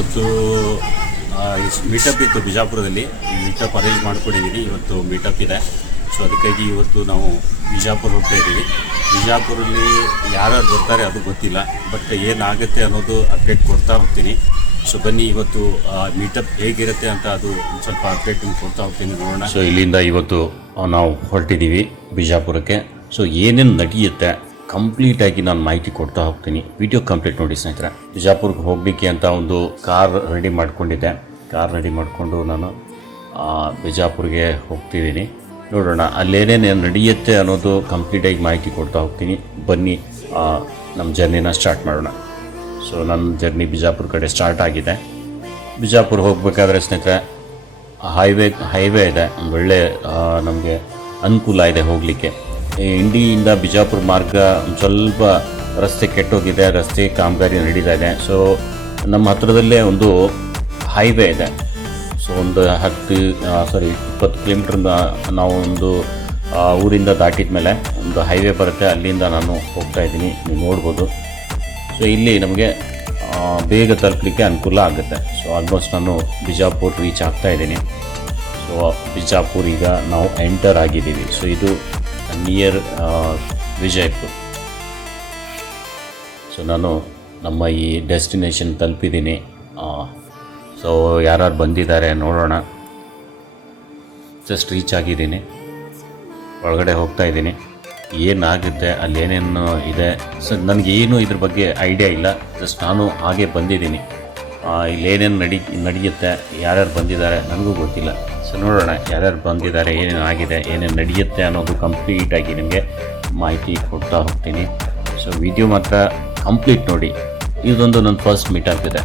ಇವತ್ತು ಮೀಟಪ್ ಇತ್ತು ಬಿಜಾಪುರದಲ್ಲಿ. ಮೀಟಪ್ ಅರೇಂಜ್ ಮಾಡ್ಕೊಂಡಿದ್ದೀನಿ. ಇವತ್ತು ಮೀಟಪ್ ಇದೆ. ಸೊ ಅದಕ್ಕಾಗಿ ಇವತ್ತು ನಾವು ಬಿಜಾಪುರ ಹೋಗ್ತಾ ಇದ್ದೀವಿ. ಬಿಜಾಪುರಲ್ಲಿ ಯಾರು ಬರ್ತಾರೆ ಅದು ಗೊತ್ತಿಲ್ಲ, ಬಟ್ ಏನಾಗುತ್ತೆ ಅನ್ನೋದು ಅಪ್ಡೇಟ್ ಕೊಡ್ತಾ ಹೋಗ್ತೀನಿ. ಸೊ ಬನ್ನಿ, ಇವತ್ತು ಮೀಟಪ್ ಹೇಗಿರುತ್ತೆ ಅಂತ ಅದು ಸ್ವಲ್ಪ ಅಪ್ಡೇಟ್ ಕೊಡ್ತಾ ಹೋಗ್ತೀನಿ, ನೋಡೋಣ. ಸೊ ಇಲ್ಲಿಂದ ಇವತ್ತು ನಾವು ಹೊರಟಿದ್ದೀವಿ ಬಿಜಾಪುರಕ್ಕೆ. ಸೊ ಏನೇನು ನಡೆಯುತ್ತೆ ಕಂಪ್ಲೀಟಾಗಿ ನಾನು ಮಾಹಿತಿ ಕೊಡ್ತಾ ಹೋಗ್ತೀನಿ. ವಿಡಿಯೋ ಕಂಪ್ಲೀಟ್ ನೋಡಿ ಸ್ನೇಹಿತರೆ. ಬಿಜಾಪುರಕ್ಕೆ ಹೋಗಲಿಕ್ಕೆ ಅಂತ ಒಂದು ಕಾರ್ ರೆಡಿ ಮಾಡ್ಕೊಂಡಿದ್ದೆ. ಕಾರ್ ರೆಡಿ ಮಾಡಿಕೊಂಡು ನಾನು ಬಿಜಾಪುರಿಗೆ ಹೋಗ್ತಿದ್ದೀನಿ. ನೋಡೋಣ ಅಲ್ಲೇನೇನು ನಡೆಯುತ್ತೆ ಅನ್ನೋದು ಕಂಪ್ಲೀಟಾಗಿ ಮಾಹಿತಿ ಕೊಡ್ತಾ ಹೋಗ್ತೀನಿ. ಬನ್ನಿ ನಮ್ಮ ಜರ್ನಿನ ಸ್ಟಾರ್ಟ್ ಮಾಡೋಣ. ಸೊ ನನ್ನ ಜರ್ನಿ ಬಿಜಾಪುರ ಕಡೆ ಸ್ಟಾರ್ಟ್ ಆಗಿದೆ. ಬಿಜಾಪುರ ಹೋಗಬೇಕಾದ್ರೆ ಸ್ನೇಹಿತರೆ ಹೈವೇ ಇದೆ, ಒಂದು ಒಳ್ಳೆ ನಮಗೆ ಅನುಕೂಲ ಇದೆ ಹೋಗಲಿಕ್ಕೆ. ಇಂಡಿಯಿಂದ ಬಿಜಾಪುರ ಮಾರ್ಗ ಒಂದು ಸ್ವಲ್ಪ ರಸ್ತೆ ಕೆಟ್ಟೋಗಿದೆ, ರಸ್ತೆ ಕಾಮಗಾರಿ ನಡೀತಾ ಇದೆ. ಸೊ ನಮ್ಮ ಹತ್ತಿರದಲ್ಲೇ ಒಂದು ಹೈವೇ ಇದೆ. ಸೊ ಒಂದು 20 ಕಿಲೋಮೀಟ್ರ್ ನಾವು ಒಂದು ಊರಿಂದ ದಾಟಿದ ಮೇಲೆ ಒಂದು ಹೈವೇ ಬರುತ್ತೆ, ಅಲ್ಲಿಂದ ನಾನು ಹೋಗ್ತಾ ಇದ್ದೀನಿ, ನೀವು ನೋಡ್ಬೋದು. ಸೊ ಇಲ್ಲಿ ನಮಗೆ ಬೇಗ ತಲುಪಲಿಕ್ಕೆ ಅನುಕೂಲ ಆಗುತ್ತೆ. ಸೊ ಆಲ್ಮೋಸ್ಟ್ ನಾನು ಬಿಜಾಪುರ ರೀಚ್ ಆಗ್ತಾ ಇದ್ದೀನಿ. ಸೊ ಬಿಜಾಪುರ ಈಗ ನಾವು ಎಂಟರ್ ಆಗಿದ್ದೀವಿ. ಸೊ ಇದು ನಿಯರ್ ವಿಜಯಪುರ. ಸೊ ನಾನು ನಮ್ಮ ಈ ಡೆಸ್ಟಿನೇಷನ್ ತಲುಪಿದ್ದೀನಿ. ಸೊ ಯಾರು ಬಂದಿದ್ದಾರೆ ನೋಡೋಣ. ಜಸ್ಟ್ ರೀಚ್ ಆಗಿದ್ದೀನಿ, ಒಳಗಡೆ ಹೋಗ್ತಾ ಇದ್ದೀನಿ. ಏನಾಗುತ್ತೆ ಅಲ್ಲಿ ಏನೇನು ಇದೆ ಸೊ ನನಗೇನು ಇದ್ರ ಬಗ್ಗೆ ಐಡಿಯಾ ಇಲ್ಲ. ಜಸ್ಟ್ ನಾನು ಹಾಗೆ ಬಂದಿದ್ದೀನಿ. ಇಲ್ಲೇನೇನು ನಡೆಯುತ್ತೆ, ಯಾರ್ಯಾರು ಬಂದಿದ್ದಾರೆ ನನಗೂ ಗೊತ್ತಿಲ್ಲ. ಸೊ ನೋಡೋಣ ಯಾರ್ಯಾರು ಬಂದಿದ್ದಾರೆ, ಏನೇನು ಆಗಿದೆ, ಏನೇನು ನಡೆಯುತ್ತೆ ಅನ್ನೋದು ಕಂಪ್ಲೀಟಾಗಿ ನಿಮಗೆ ಮಾಹಿತಿ ಕೊಡ್ತಾ ಹೋಗ್ತೀನಿ. ಸೊ ವಿಡಿಯೋ ಮಾತ್ರ ಕಂಪ್ಲೀಟ್ ನೋಡಿ. ಇದೊಂದು ನನ್ನ ಫಸ್ಟ್ ಮೀಟಪ್ ಇದೆ.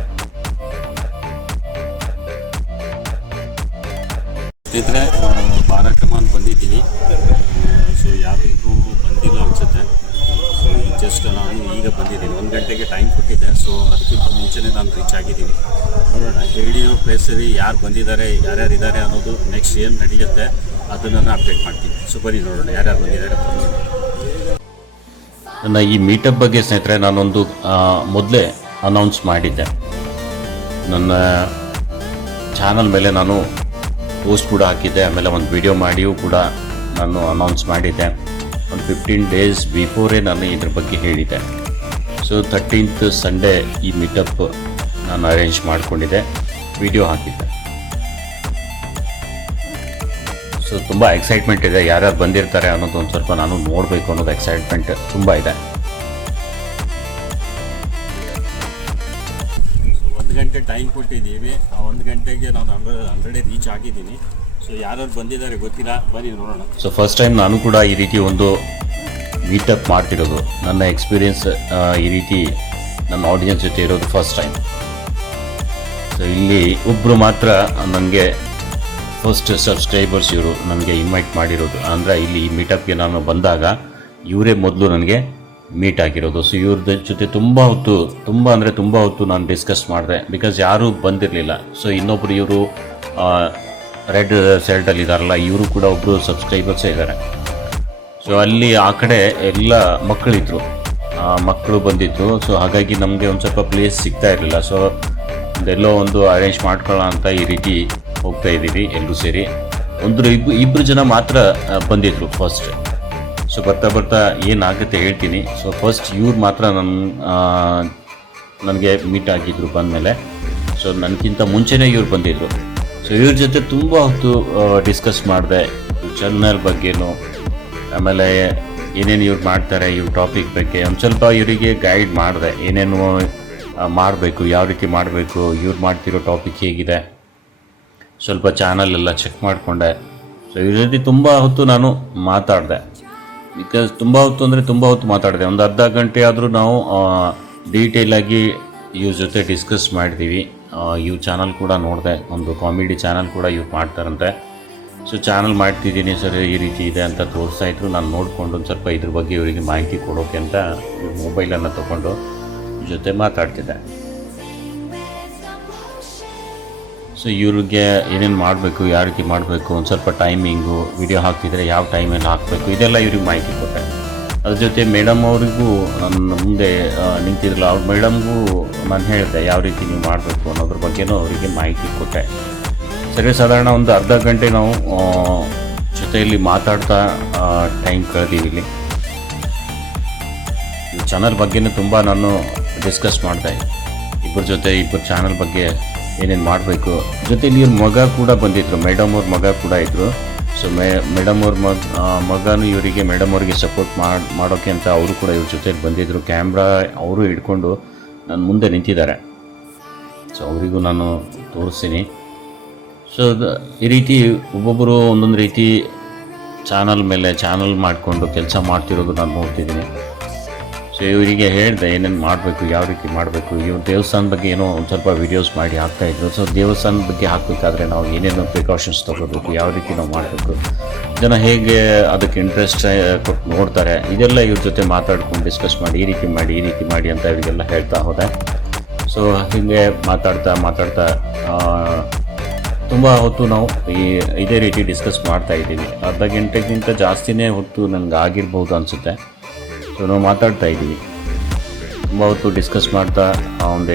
ಸ್ನೇಹಿತರೆ, ಬಾರಾಕಮಾನ್ ಬಂದಿದ್ದೀನಿ. ಸೊ ಯಾರು ಇನ್ನೂ ಬಂದಿಲ್ಲ ಅನಿಸುತ್ತೆ. ಸೊ ಜಸ್ಟ್ ನಾನು ಈಗ ಬಂದಿದ್ದೀನಿ, 1 ಗಂಟೆಗೆ ಟೈಮ್ ಕೊಟ್ಟಿದ್ದೆ. ಸೊ ಅದಕ್ಕಿಂತ ಮುಂಚೆನೇ ನಾನು ರೀಚ್ ಆಗಿದ್ದೀನಿ. ನೋಡೋಣ ಹೇಳಿರೋ ಪ್ಲೇಸಲ್ಲಿ ಯಾರು ಬಂದಿದ್ದಾರೆ, ಯಾರ್ಯಾರು ಇದ್ದಾರೆ ಅನ್ನೋದು ನೆಕ್ಸ್ಟ್ ಏನು ನಡೆಯುತ್ತೆ ಅದನ್ನು ನಾನು ಅಪ್ಡೇಟ್ ಮಾಡ್ತೀನಿ. ಸೊ ಬನ್ನಿ ನೋಡೋಣ ಯಾರ್ಯಾರು ಬಂದಿದ್ದಾರೆ. ನನ್ನ ಈ ಮೀಟಪ್ ಬಗ್ಗೆ ಸ್ನೇಹಿತರೆ ನಾನೊಂದು ಮೊದಲೇ ಅನೌನ್ಸ್ ಮಾಡಿದ್ದೆ. ನನ್ನ ಚಾನಲ್ ಮೇಲೆ ನಾನು ಪೋಸ್ಟ್ ಕೂಡ ಹಾಕಿದ್ದೆ, ಆಮೇಲೆ ಒಂದು ವಿಡಿಯೋ ಮಾಡಿಯೂ ಕೂಡ ನಾನು ಅನೌನ್ಸ್ ಮಾಡಿದ್ದೆ. ಒಂದು 15 ಡೇಸ್ ಬಿಫೋರೇ ನಾನು ಇದ್ರ ಬಗ್ಗೆ ಹೇಳಿದ್ದೆ. ಸೊ 13th ಸಂಡೇ ಈ ಮೀಟಪ್ ನಾನು ಅರೇಂಜ್ ಮಾಡಿಕೊಂಡಿದ್ದೆ, ವಿಡಿಯೋ ಹಾಕಿದ್ದೆ. ಸೊ ತುಂಬ ಎಕ್ಸೈಟ್ಮೆಂಟ್ ಇದೆ, ಯಾರ್ಯಾರು ಬಂದಿರ್ತಾರೆ ಅನ್ನೋದು ಒಂದು ಸ್ವಲ್ಪ ನಾನು ನೋಡಬೇಕು ಅನ್ನೋದು ಎಕ್ಸೈಟ್ಮೆಂಟ್ ತುಂಬ ಇದೆ. ಸೊ 1 ಗಂಟೆ ಟೈಮ್ ಕೊಟ್ಟಿದ್ದೀವಿ. ಆ 1 ಗಂಟೆಗೆ ನಾನು ಆಲ್ರೆಡಿ ರೀಚ್ ಆಗಿದ್ದೀನಿ. ಸೊ ಯಾರ್ಯಾರು ಬಂದಿದ್ದಾರೆ ಗೊತ್ತಿಲ್ಲ, ಬನ್ನಿ ನೋಡೋಣ. ಸೊ ಫಸ್ಟ್ ಟೈಮ್ ನಾನು ಕೂಡ ಈ ರೀತಿ ಒಂದು ಮೀಟಪ್ ಮಾಡ್ತಿರೋದು. ನನ್ನ ಎಕ್ಸ್ಪೀರಿಯನ್ಸ್ ಈ ರೀತಿ ನನ್ನ ಆಡಿಯನ್ಸ್ ಜೊತೆ ಇರೋದು ಫಸ್ಟ್ ಟೈಮ್. ಸೊ ಇಲ್ಲಿ ಒಬ್ಬರು ಮಾತ್ರ ನನಗೆ ಫಸ್ಟ್ ಸಬ್ಸ್ಕ್ರೈಬರ್ಸ್ ಇವರು ನನಗೆ ಇನ್ವೈಟ್ ಮಾಡಿರೋದು. ಅಂದರೆ ಇಲ್ಲಿ ಈ ಮೀಟಪ್ಗೆ ನಾನು ಬಂದಾಗ ಇವರೇ ಮೊದಲು ನನಗೆ ಮೀಟ್ ಆಗಿರೋದು. ಸೊ ಇವ್ರ ಜೊತೆ ತುಂಬ ಹೊತ್ತು ನಾನು ಡಿಸ್ಕಸ್ ಮಾಡಿದೆ, ಬಿಕಾಸ್ ಯಾರೂ ಬಂದಿರಲಿಲ್ಲ. ಸೊ ಇನ್ನೊಬ್ಬರು ಇವರು ರೆಡ್ ಶರ್ಟಲ್ಲಿ ಇದ್ದಾರಲ್ಲ, ಇವರು ಕೂಡ ಒಬ್ಬರು ಸಬ್ಸ್ಕ್ರೈಬರ್ಸೇ ಇದ್ದಾರೆ. ಸೊ ಅಲ್ಲಿ ಆ ಕಡೆ ಎಲ್ಲ ಮಕ್ಕಳಿದ್ರು, ಮಕ್ಕಳು ಬಂದಿದ್ರು. ಸೊ ಹಾಗಾಗಿ ನಮಗೆ ಒಂದು ಸ್ವಲ್ಪ ಪ್ಲೇಸ್ ಸಿಗ್ತಾ ಇರಲಿಲ್ಲ. ಸೊ ಅದೆಲ್ಲೋ ಒಂದು ಅರೇಂಜ್ ಮಾಡ್ಕೊಳ್ಳೋ ಅಂತ ಈ ರೀತಿ ಹೋಗ್ತಾ ಇದ್ದೀವಿ ಎಲ್ಲರೂ ಸೇರಿ. ಇಬ್ಬರು ಜನ ಮಾತ್ರ ಬಂದಿದ್ರು ಫಸ್ಟ್. ಸೊ ಬರ್ತಾ ಏನಾಗುತ್ತೆ ಹೇಳ್ತೀನಿ. ಸೊ ಫಸ್ಟ್ ಇವ್ರು ಮಾತ್ರ ನನಗೆ ಮೀಟ್ ಆಗಿದ್ರು ಬಂದಮೇಲೆ. ಸೊ ನನಗಿಂತ ಮುಂಚೆನೇ ಇವ್ರು ಬಂದಿದ್ರು. ಸೊ ಇವ್ರ ಜೊತೆ ತುಂಬ ಹೊತ್ತು ಡಿಸ್ಕಸ್ ಮಾಡಿದೆ ಚಾನಲ್ ಬಗ್ಗೆನೂ, ಆಮೇಲೆ ಏನೇನು ಇವ್ರು ಮಾಡ್ತಾರೆ ಇವ್ರ ಟಾಪಿಕ್ ಬಗ್ಗೆ ಒಂದು ಸ್ವಲ್ಪ ಇವರಿಗೆ ಗೈಡ್ ಮಾಡಿದೆ. ಏನೇನು ಮಾಡಬೇಕು, ಯಾವ ರೀತಿ ಮಾಡಬೇಕು, ಇವ್ರು ಮಾಡ್ತಿರೋ ಟಾಪಿಕ್ ಹೇಗಿದೆ, ಸ್ವಲ್ಪ ಚಾನಲೆಲ್ಲ ಚೆಕ್ ಮಾಡಿಕೊಂಡೆ. ಸೊ ಇವ್ರ ಜೊತೆ ತುಂಬ ಹೊತ್ತು ನಾನು ಮಾತಾಡಿದೆ. ಬಿಕಾಸ್ ತುಂಬ ಹೊತ್ತು ಮಾತಾಡಿದೆ. ಒಂದು ಅರ್ಧ ಗಂಟೆ ಆದರೂ ನಾವು ಡೀಟೇಲಾಗಿ ಇವ್ರ ಜೊತೆ ಡಿಸ್ಕಸ್ ಮಾಡಿದ್ದೀವಿ. ಇವ್ರ ಚಾನಲ್ ಕೂಡ ನೋಡಿದೆ, ಒಂದು ಕಾಮಿಡಿ ಚಾನಲ್ ಕೂಡ ಇವ್ರು ಮಾಡ್ತಾರಂತೆ. ಸೊ ಚಾನಲ್ ಮಾಡ್ತಿದ್ದೀನಿ ಸರ್, ಈ ರೀತಿ ಇದೆ ಅಂತ ತೋರಿಸ್ತಾಯಿದ್ರು. ನಾನು ನೋಡಿಕೊಂಡು ಒಂದು ಸ್ವಲ್ಪ ಇದ್ರ ಬಗ್ಗೆ ಇವರಿಗೆ ಮಾಹಿತಿ ಕೊಡೋಕೆ ಅಂತ ಮೊಬೈಲನ್ನು ತೊಗೊಂಡು ಜೊತೆ ಮಾತಾಡ್ತಿದ್ದೆ. ಸೊ ಇವ್ರಿಗೆ ಏನೇನು ಮಾಡಬೇಕು, ಯಾವ ರೀತಿ ಮಾಡಬೇಕು, ಒಂದು ಸ್ವಲ್ಪ ಟೈಮಿಂಗು, ವಿಡಿಯೋ ಹಾಕ್ತಿದ್ರೆ ಯಾವ ಟೈಮಲ್ಲಿ ಹಾಕಬೇಕು, ಇದೆಲ್ಲ ಇವ್ರಿಗೆ ಮಾಹಿತಿ ಕೊಟ್ಟೆ. ಅದ್ರ ಜೊತೆ ಮೇಡಮ್ ಅವರಿಗೂ ನನ್ನ ಮುಂದೆ ನಿಂತಿರಲಿಲ್ಲ. ಅವ್ರ ಮೇಡಮ್ಗೂ ನಾನು ಹೇಳಿದೆ ಯಾವ ರೀತಿ ನೀವು ಮಾಡಬೇಕು ಅನ್ನೋದ್ರ ಬಗ್ಗೆನೂ ಅವರಿಗೆ ಮಾಹಿತಿ ಕೊಟ್ಟೆ. ಸರಿ, ಸಾಧಾರಣ ಒಂದು ಅರ್ಧ ಗಂಟೆ ನಾವು ಜೊತೆಯಲ್ಲಿ ಮಾತಾಡ್ತಾ ಟೈಮ್ ಕಳೆದೀವಿ. ಇಲ್ಲಿ ಚಾನಲ್ ಬಗ್ಗೆನೂ ತುಂಬ ನಾನು ಡಿಸ್ಕಸ್ ಮಾಡಿದೆ. ಇಬ್ಬರ ಚಾನಲ್ ಬಗ್ಗೆ ಏನೇನು ಮಾಡಬೇಕು. ಜೊತೆಲಿ ಇವ್ರ ಮಗ ಕೂಡ ಬಂದಿದ್ದರು, ಮೇಡಮ್ ಅವ್ರ ಮಗ ಕೂಡ ಇದ್ದರು. ಸೊ ಮೇಡಮ್ ಅವ್ರ ಮಗನೂ ಇವರಿಗೆ ಮೇಡಮ್ ಅವ್ರಿಗೆ ಸಪೋರ್ಟ್ ಮಾಡೋಕ್ಕೆ ಅಂತ ಅವರು ಕೂಡ ಇವ್ರ ಜೊತೆಲಿ ಬಂದಿದ್ದರು. ಕ್ಯಾಮ್ರಾ ಅವರು ಹಿಡ್ಕೊಂಡು ನನ್ನ ಮುಂದೆ ನಿಂತಿದ್ದಾರೆ. ಸೊ ಅವರಿಗೂ ನಾನು ತೋರಿಸ್ತೀನಿ. ಸೊ ಈ ರೀತಿ ಒಬ್ಬೊಬ್ಬರು ಒಂದೊಂದು ರೀತಿ ಚಾನಲ್ ಮಾಡಿಕೊಂಡು ಕೆಲಸ ಮಾಡ್ತಿರೋದು ನಾನು ನೋಡ್ತಿದ್ದೀನಿ. ಸೊ ಇವರಿಗೆ ಹೇಳಿದೆ ಏನೇನು ಮಾಡಬೇಕು, ಯಾವ ರೀತಿ ಮಾಡಬೇಕು. ಇವ್ರು ದೇವಸ್ಥಾನ ಬಗ್ಗೆ ಏನೋ ಒಂದು ಸ್ವಲ್ಪ ವೀಡಿಯೋಸ್ ಮಾಡಿ ಹಾಕ್ತಾಯಿದ್ರು. ಸೊ ದೇವಸ್ಥಾನದ ಬಗ್ಗೆ ಹಾಕಬೇಕಾದ್ರೆ ನಾವು ಏನೇನು ಪ್ರಿಕಾಷನ್ಸ್ ತೊಗೋಬೇಕು, ಯಾವ ರೀತಿ ನಾವು ಮಾಡಬೇಕು, ಜನ ಹೇಗೆ ಅದಕ್ಕೆ ಇಂಟ್ರೆಸ್ಟ್ ಕೊಟ್ಟು ನೋಡ್ತಾರೆ, ಇದೆಲ್ಲ ಇವ್ರ ಜೊತೆ ಮಾತಾಡ್ಕೊಂಡು ಡಿಸ್ಕಸ್ ಮಾಡಿ ಈ ರೀತಿ ಮಾಡಿ ಅಂತ ಇವರಿಗೆಲ್ಲ ಹೇಳ್ತಾ ಹೋದೆ. ಸೊ ಹೀಗೆ ಮಾತಾಡ್ತಾ ತುಂಬ ಹೊತ್ತು ನಾವು ಇದೇ ರೀತಿ ಡಿಸ್ಕಸ್ ಮಾಡ್ತಾಯಿದ್ದೀವಿ. ಅರ್ಧ ಗಂಟೆಗಿಂತ ಜಾಸ್ತಿನೇ ಹೊತ್ತು ನನಗೆ ಆಗಿರ್ಬೋದು ಅನಿಸುತ್ತೆ. ಸೊ ನಾವು ಮಾತಾಡ್ತಾ ಇದ್ದೀವಿ, ತುಂಬ ಹೊತ್ತು ಡಿಸ್ಕಸ್ ಮಾಡ್ತಾ ಒಂದು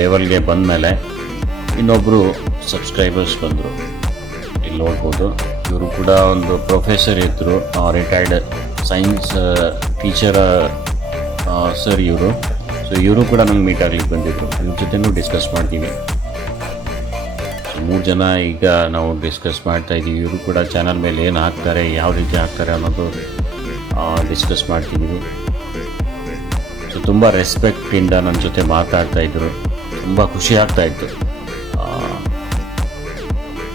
ಲೆವೆಲ್ಗೆ ಬಂದಮೇಲೆ ಇನ್ನೊಬ್ಬರು ಸಬ್ಸ್ಕ್ರೈಬರ್ಸ್ ಬಂದರು. ಇಲ್ಲಿ ನೋಡ್ಬೋದು, ಇವರು ಕೂಡ ಒಂದು ಪ್ರೊಫೆಸರ್ ಇದ್ದರು, ರಿಟೈರ್ಡ್ ಸೈನ್ಸ್ ಟೀಚರ್ ಸರ್ ಇವರು. ಸೊ ಇವರು ಕೂಡ ನಂಗೆ ಮೀಟ್ ಆಗ್ಲಿಕ್ಕೆ ಬಂದಿದ್ದರು. ಇವ್ರ ಜೊತೆನೂ ಡಿಸ್ಕಸ್ ಮಾಡ್ತೀವಿ. 3 ಜನ ಈಗ ನಾವು ಡಿಸ್ಕಸ್ ಮಾಡ್ತಾ ಇದ್ದೀವಿ. ಇವರು ಕೂಡ ಚಾನಲ್ ಮೇಲೆ ಏನು ಹಾಕ್ತಾರೆ, ಯಾವ ರೀತಿ ಹಾಕ್ತಾರೆ ಅನ್ನೋದು ಡಿಸ್ಕಸ್ ಮಾಡ್ತಿದ್ದೀವಿ. ಸೊ ತುಂಬ ರೆಸ್ಪೆಕ್ಟಿಂದ ನನ್ನ ಜೊತೆ ಮಾತಾಡ್ತಾಯಿದ್ರು. ತುಂಬ ಖುಷಿ ಆಗ್ತಾಯಿತ್ತು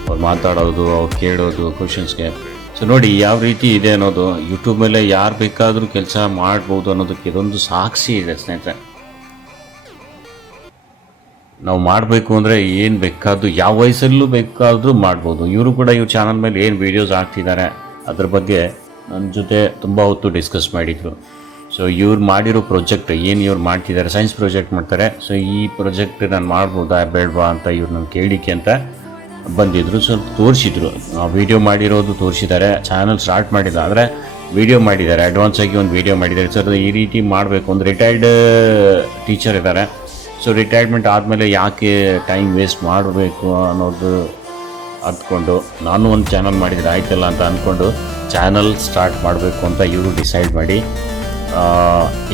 ಅವ್ರು ಮಾತಾಡೋದು, ಅವ್ರು ಕೇಳೋದು ಕ್ವಶನ್ಸ್ಗೆ. ಸೊ ನೋಡಿ ಯಾವ ರೀತಿ ಇದೆ ಅನ್ನೋದು. ಯೂಟ್ಯೂಬ್ ಮೇಲೆ ಯಾರು ಬೇಕಾದರೂ ಕೆಲಸ ಮಾಡ್ಬೋದು ಅನ್ನೋದಕ್ಕೆ ಇದೊಂದು ಸಾಕ್ಷಿ ಇದೆ ಸ್ನೇಹಿತರೆ. ನಾವು ಮಾಡಬೇಕು ಅಂದರೆ ಏನು ಬೇಕಾದರೂ ಯಾವ ವಯಸ್ಸಲ್ಲೂ ಬೇಕಾದರೂ ಮಾಡ್ಬೋದು. ಇವರು ಕೂಡ ಇವ್ರ ಚಾನಲ್ ಮೇಲೆ ಏನು ವೀಡಿಯೋಸ್ ಹಾಕ್ತಿದ್ದಾರೆ ಅದ್ರ ಬಗ್ಗೆ ನನ್ನ ಜೊತೆ ತುಂಬ ಹೊತ್ತು ಡಿಸ್ಕಸ್ ಮಾಡಿದರು. ಸೊ ಇವ್ರು ಮಾಡಿರೋ ಪ್ರಾಜೆಕ್ಟ್ ಏನು ಇವ್ರು ಮಾಡ್ತಿದ್ದಾರೆ, ಸೈನ್ಸ್ ಪ್ರಾಜೆಕ್ಟ್ ಮಾಡ್ತಾರೆ. ಸೊ ಈ ಪ್ರಾಜೆಕ್ಟ್ ನಾನು ಮಾಡ್ಬೋದಾ ಬೇಡವಾ ಅಂತ ಇವ್ರು ನಾನು ಕೇಳಿಕೆ ಅಂತ ಬಂದಿದ್ದರು. ಸೊ ತೋರಿಸಿದ್ರು, ವೀಡಿಯೋ ಮಾಡಿರೋದು ತೋರಿಸಿದ್ದಾರೆ. ಚಾನಲ್ ಸ್ಟಾರ್ಟ್ ಮಾಡಿಲ್ಲ ಆದರೆ ವೀಡಿಯೋ ಮಾಡಿದ್ದಾರೆ, ಅಡ್ವಾನ್ಸ್ ಆಗಿ ಒಂದು ವೀಡಿಯೋ ಮಾಡಿದ್ದಾರೆ. ಸರ್ ಈ ರೀತಿ ಮಾಡಬೇಕು, ಒಂದು ರಿಟೈರ್ಡ್ ಟೀಚರ್ ಇದ್ದಾರೆ. ಸೊ ರಿಟೈರ್ಮೆಂಟ್ ಆದಮೇಲೆ ಯಾಕೆ ಟೈಮ್ ವೇಸ್ಟ್ ಮಾಡಬೇಕು ಅನ್ನೋದು ಅಂದ್ಕೊಂಡು ನಾನು ಒಂದು ಚಾನಲ್ ಮಾಡಿದರೆ ಆಯ್ತಲ್ಲ ಅಂತ ಅಂದ್ಕೊಂಡು ಚಾನಲ್ ಸ್ಟಾರ್ಟ್ ಮಾಡಬೇಕು ಅಂತ ಇವರು ಡಿಸೈಡ್ ಮಾಡಿ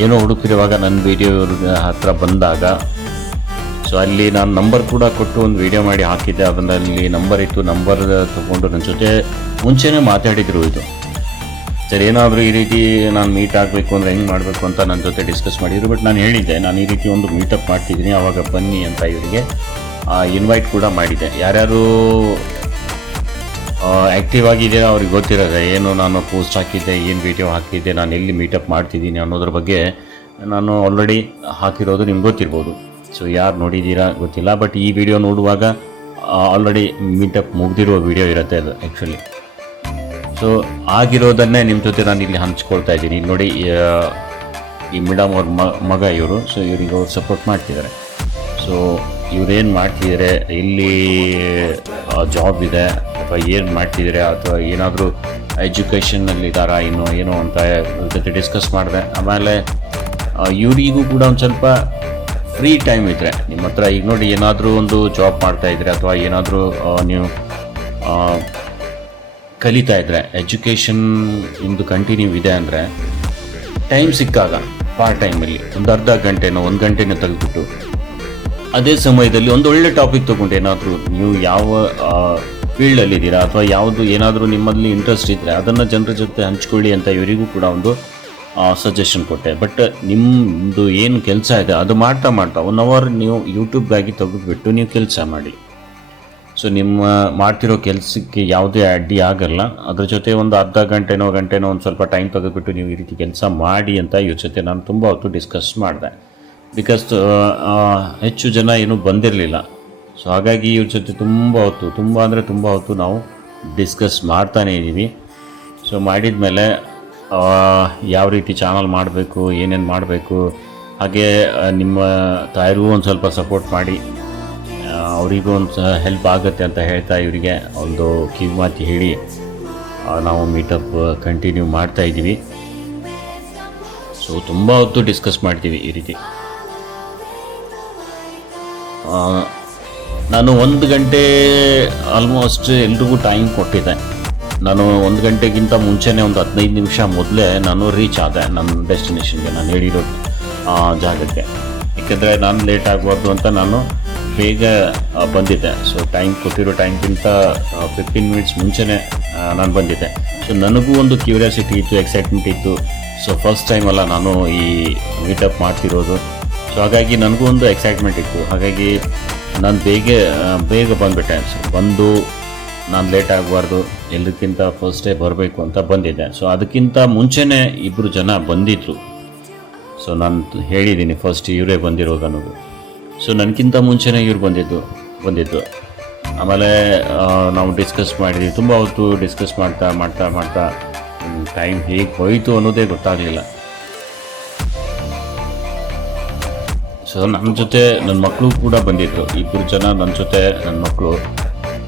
ಏನೋ ಹುಡುಕ್ತಿರುವಾಗ ನನ್ನ ವೀಡಿಯೋ ಇವ್ರ ಹತ್ರ ಬಂದಾಗ ಸೊ ಅಲ್ಲಿ ನಾನು ನಂಬರ್ ಕೂಡ ಕೊಟ್ಟು ಒಂದು ವೀಡಿಯೋ ಮಾಡಿ ಹಾಕಿದ್ದೆ. ಅದರಲ್ಲಿ ನಂಬರ್ ಇತ್ತು, ನಂಬರ್ ತೊಗೊಂಡು ನನ್ನ ಜೊತೆ ಮುಂಚೆನೇ ಮಾತಾಡಿದರು. ಇದು ಸರ್ ಏನಾದರೂ ಈ ರೀತಿ ನಾನು ಮೀಟ್ ಆಗಬೇಕು ಅಂದರೆ ಹೆಂಗೆ ಮಾಡಬೇಕು ಅಂತ ನನ್ನ ಜೊತೆ ಡಿಸ್ಕಸ್ ಮಾಡಿದರು. ಬಟ್ ನಾನು ಹೇಳಿದ್ದೆ ನಾನು ಈ ರೀತಿ ಒಂದು ಮೀಟಪ್ ಮಾಡ್ತಿದ್ದೀನಿ, ಆವಾಗ ಬನ್ನಿ ಅಂತ ಇವರಿಗೆ ಇನ್ವೈಟ್ ಕೂಡ ಮಾಡಿದ್ದೆ. ಯಾರ್ಯಾರು ಆ್ಯಕ್ಟಿವ್ ಆಗಿದೆ ಅವ್ರಿಗೆ ಗೊತ್ತಿರೋದೆ ಏನು ನಾನು ಪೋಸ್ಟ್ ಹಾಕಿದ್ದೆ, ಏನು ವೀಡಿಯೋ ಹಾಕಿದ್ದೆ, ನಾನು ಎಲ್ಲಿ ಮೀಟಪ್ ಮಾಡ್ತಿದ್ದೀನಿ ಅನ್ನೋದ್ರ ಬಗ್ಗೆ ನಾನು ಆಲ್ರೆಡಿ ಹಾಕಿರೋದು ನಿಮ್ಗೆ ಗೊತ್ತಿರ್ಬೋದು. ಸೊ ಯಾರು ನೋಡಿದ್ದೀರಾ ಗೊತ್ತಿಲ್ಲ, ಬಟ್ ಈ ವಿಡಿಯೋ ನೋಡುವಾಗ ಆಲ್ರೆಡಿ ಮೀಟಪ್ ಮುಗ್ದಿರುವ ವಿಡಿಯೋ ಇರುತ್ತೆ ಅದು ಆ್ಯಕ್ಚುಲಿ. ಸೊ ಆಗಿರೋದನ್ನೇ ನಿಮ್ಮ ಜೊತೆ ನಾನು ಇಲ್ಲಿ ಹಂಚ್ಕೊಳ್ತಾ ಇದ್ದೀನಿ. ಇಲ್ಲಿ ನೋಡಿ, ಈ ಮೇಡಮ್ ಅವ್ರ ಮಗ ಇವರು. ಸೊ ಇವರಿಗೆ ಅವ್ರು ಸಪೋರ್ಟ್ ಮಾಡ್ತಿದ್ದಾರೆ. ಸೊ ಇವರೇನು ಮಾಡ್ತಿದ್ದಾರೆ, ಎಲ್ಲಿ ಜಾಬ್ ಇದೆ ಅಥವಾ ಏನು ಮಾಡ್ತಿದ್ದಾರೆ ಅಥವಾ ಏನಾದರೂ ಎಜುಕೇಷನ್ನಲ್ಲಿದ್ದಾರಾ ಇನ್ನೂ ಏನು ಅಂತ ಇವ್ರ ಜೊತೆ ಡಿಸ್ಕಸ್ ಮಾಡಿದೆ. ಆಮೇಲೆ ಇವರಿಗೂ ಕೂಡ ಒಂದು ಸ್ವಲ್ಪ ಫ್ರೀ ಟೈಮ್ ಇದ್ದರೆ ನಿಮ್ಮ ಹತ್ರ, ಈಗ ನೋಡಿ ಏನಾದರೂ ಒಂದು ಜಾಬ್ ಮಾಡ್ತಾಯಿದ್ರೆ ಅಥವಾ ಏನಾದರೂ ನೀವು ಕಲಿತಾ ಇದ್ದರೆ, ಎಜುಕೇಷನ್ ನಿಮ್ಮದು ಕಂಟಿನ್ಯೂ ಇದೆ ಅಂದರೆ ಟೈಮ್ ಸಿಕ್ಕಾಗ ಪಾರ್ಟ್ ಟೈಮಲ್ಲಿ ಒಂದು ಅರ್ಧ ಗಂಟೆನೋ 1 ಗಂಟೆನೋ ತೆಗೆದುಬಿಟ್ಟು ಅದೇ ಸಮಯದಲ್ಲಿ ಒಂದು ಒಳ್ಳೆ ಟಾಪಿಕ್ ತೊಗೊಂಡು ಏನಾದರೂ ನೀವು ಯಾವ ಫೀಲ್ಡಲ್ಲಿದ್ದೀರಾ ಅಥವಾ ಏನಾದರೂ ನಿಮ್ಮಲ್ಲಿ ಇಂಟ್ರೆಸ್ಟ್ ಇದ್ದರೆ ಅದನ್ನು ಜನರ ಜೊತೆ ಹಂಚ್ಕೊಳ್ಳಿ ಅಂತ ಇವರಿಗೂ ಕೂಡ ಒಂದು ಸಜೆಷನ್ ಕೊಟ್ಟೆ. ಬಟ್ ನಿಮ್ಮದು ಏನು ಕೆಲಸ ಇದೆ ಅದು ಮಾಡ್ತಾ 1 ಅವರ್ ನೀವು ಯೂಟ್ಯೂಬ್ಗಾಗಿ ತೆಗೆದುಬಿಟ್ಟು ನೀವು ಕೆಲಸ ಮಾಡಿ. ಸೊ ನಿಮ್ಮ ಮಾಡ್ತಿರೋ ಕೆಲಸಕ್ಕೆ ಯಾವುದೇ ಅಡ್ಡಿ ಆಗಲ್ಲ. ಅದ್ರ ಜೊತೆ ಒಂದು ಅರ್ಧ ಗಂಟೆನೋ ಒಂದು ಸ್ವಲ್ಪ ಟೈಮ್ ತೆಗೆದುಬಿಟ್ಟು ನೀವು ಈ ರೀತಿ ಕೆಲಸ ಮಾಡಿ ಅಂತ ಇವ್ರ ಜೊತೆ ನಾನು ತುಂಬ ಹೊತ್ತು ಡಿಸ್ಕಸ್ ಮಾಡಿದೆ. ಬಿಕಾಸ್ ಹೆಚ್ಚು ಜನ ಏನೂ ಬಂದಿರಲಿಲ್ಲ. ಸೊ ಹಾಗಾಗಿ ಇವ್ರ ಜೊತೆ ತುಂಬ ಹೊತ್ತು ನಾವು ಡಿಸ್ಕಸ್ ಮಾಡ್ತಾನೇ ಇದ್ದೀವಿ. ಸೊ ಮಾಡಿದ ಮೇಲೆ ಯಾವ ರೀತಿ ಚಾನಲ್ ಮಾಡಬೇಕು, ಏನೇನು ಮಾಡಬೇಕು, ಹಾಗೆ ನಿಮ್ಮ ತಾಯಿಗೂ ಒಂದು ಸ್ವಲ್ಪ ಸಪೋರ್ಟ್ ಮಾಡಿ ಅವರಿಗೂ ಒಂದು ಹೆಲ್ಪ್ ಆಗುತ್ತೆ ಅಂತ ಹೇಳ್ತಾ ಇವರಿಗೆ ಒಂದು ಕಿವಿಮಾತು ಹೇಳಿ ನಾವು ಮೀಟಪ್ ಕಂಟಿನ್ಯೂ ಮಾಡ್ತಾಯಿದ್ದೀವಿ. ಸೊ ತುಂಬ ಹೊತ್ತು ಡಿಸ್ಕಸ್ ಮಾಡ್ತೀವಿ ಈ ರೀತಿ. ನಾನು 1 ಗಂಟೆ ಆಲ್ಮೋಸ್ಟ್ ಎಲ್ರಿಗೂ ಟೈಮ್ ಕೊಟ್ಟಿದ್ದೆ. ನಾನು 1 ಗಂಟೆಗಿಂತ ಮುಂಚೆನೇ ಒಂದು 15 ನಿಮಿಷ ಮೊದಲೇ ನಾನು ರೀಚ್ ಆದೆ ನನ್ನ ಡೆಸ್ಟಿನೇಷನ್ಗೆ, ನಾನು ಹೇಳಿರೋ ಜಾಗಕ್ಕೆ. ಏಕೆಂದರೆ ನಾನು ಲೇಟ್ ಆಗಬಾರ್ದು ಅಂತ ನಾನು ಬೇಗ ಬಂದಿದ್ದೆ. ಸೊ ಟೈಮ್ ಕೊಟ್ಟಿರೋ ಟೈಮ್ಗಿಂತ 15 ಮಿನಿಟ್ಸ್ ಮುಂಚೆನೇ ನಾನು ಬಂದಿದ್ದೆ. ಸೊ ನನಗೂ ಒಂದು ಕ್ಯೂರಿಯಾಸಿಟಿ ಇತ್ತು, ಎಕ್ಸೈಟ್ಮೆಂಟ್ ಇತ್ತು. ಸೊ ಫಸ್ಟ್ ಟೈಮ್ ಅಲ್ಲ ನಾನು ಈ ಮೀಟಪ್ ಮಾಡ್ತಿರೋದು. ಸೊ ಹಾಗಾಗಿ ನನಗೂ ಒಂದು ಎಕ್ಸೈಟ್ಮೆಂಟ್ ಇತ್ತು. ಹಾಗಾಗಿ ನಾನು ಬೇಗ ಬಂದುಬಿಟ್ಟೆ. ಸೊ ಬಂದು ನಾನು ಲೇಟ್ ಆಗಬಾರ್ದು, ಎಲ್ಲಕ್ಕಿಂತ ಫಸ್ಟೇ ಬರಬೇಕು ಅಂತ ಬಂದಿದ್ದೆ. ಸೊ ಅದಕ್ಕಿಂತ ಮುಂಚೆನೇ 2 ಜನ ಬಂದಿದ್ದರು. ಸೊ ನಾನು ಹೇಳಿದ್ದೀನಿ ಫಸ್ಟ್ ಇವರೇ ಬಂದಿರೋದು ಅನ್ನೋದು. ಸೊ ನನಗಿಂತ ಮುಂಚೆನೇ ಇವ್ರು ಬಂದಿದ್ದು. ಆಮೇಲೆ ನಾವು ಡಿಸ್ಕಸ್ ಮಾಡಿದ್ವಿ, ತುಂಬ ಹೊತ್ತು ಡಿಸ್ಕಸ್ ಮಾಡ್ತಾ ಟೈಮ್ ಹೇಗೆ ಹೋಯಿತು ಅನ್ನೋದೇ ಗೊತ್ತಾಗಲಿಲ್ಲ. ಸೊ ನನ್ನ ಜೊತೆ ನನ್ನ ಮಕ್ಕಳು ಕೂಡ ಬಂದಿದ್ದರು. 2 ಜನ ನನ್ನ ಜೊತೆ ನನ್ನ ಮಕ್ಕಳು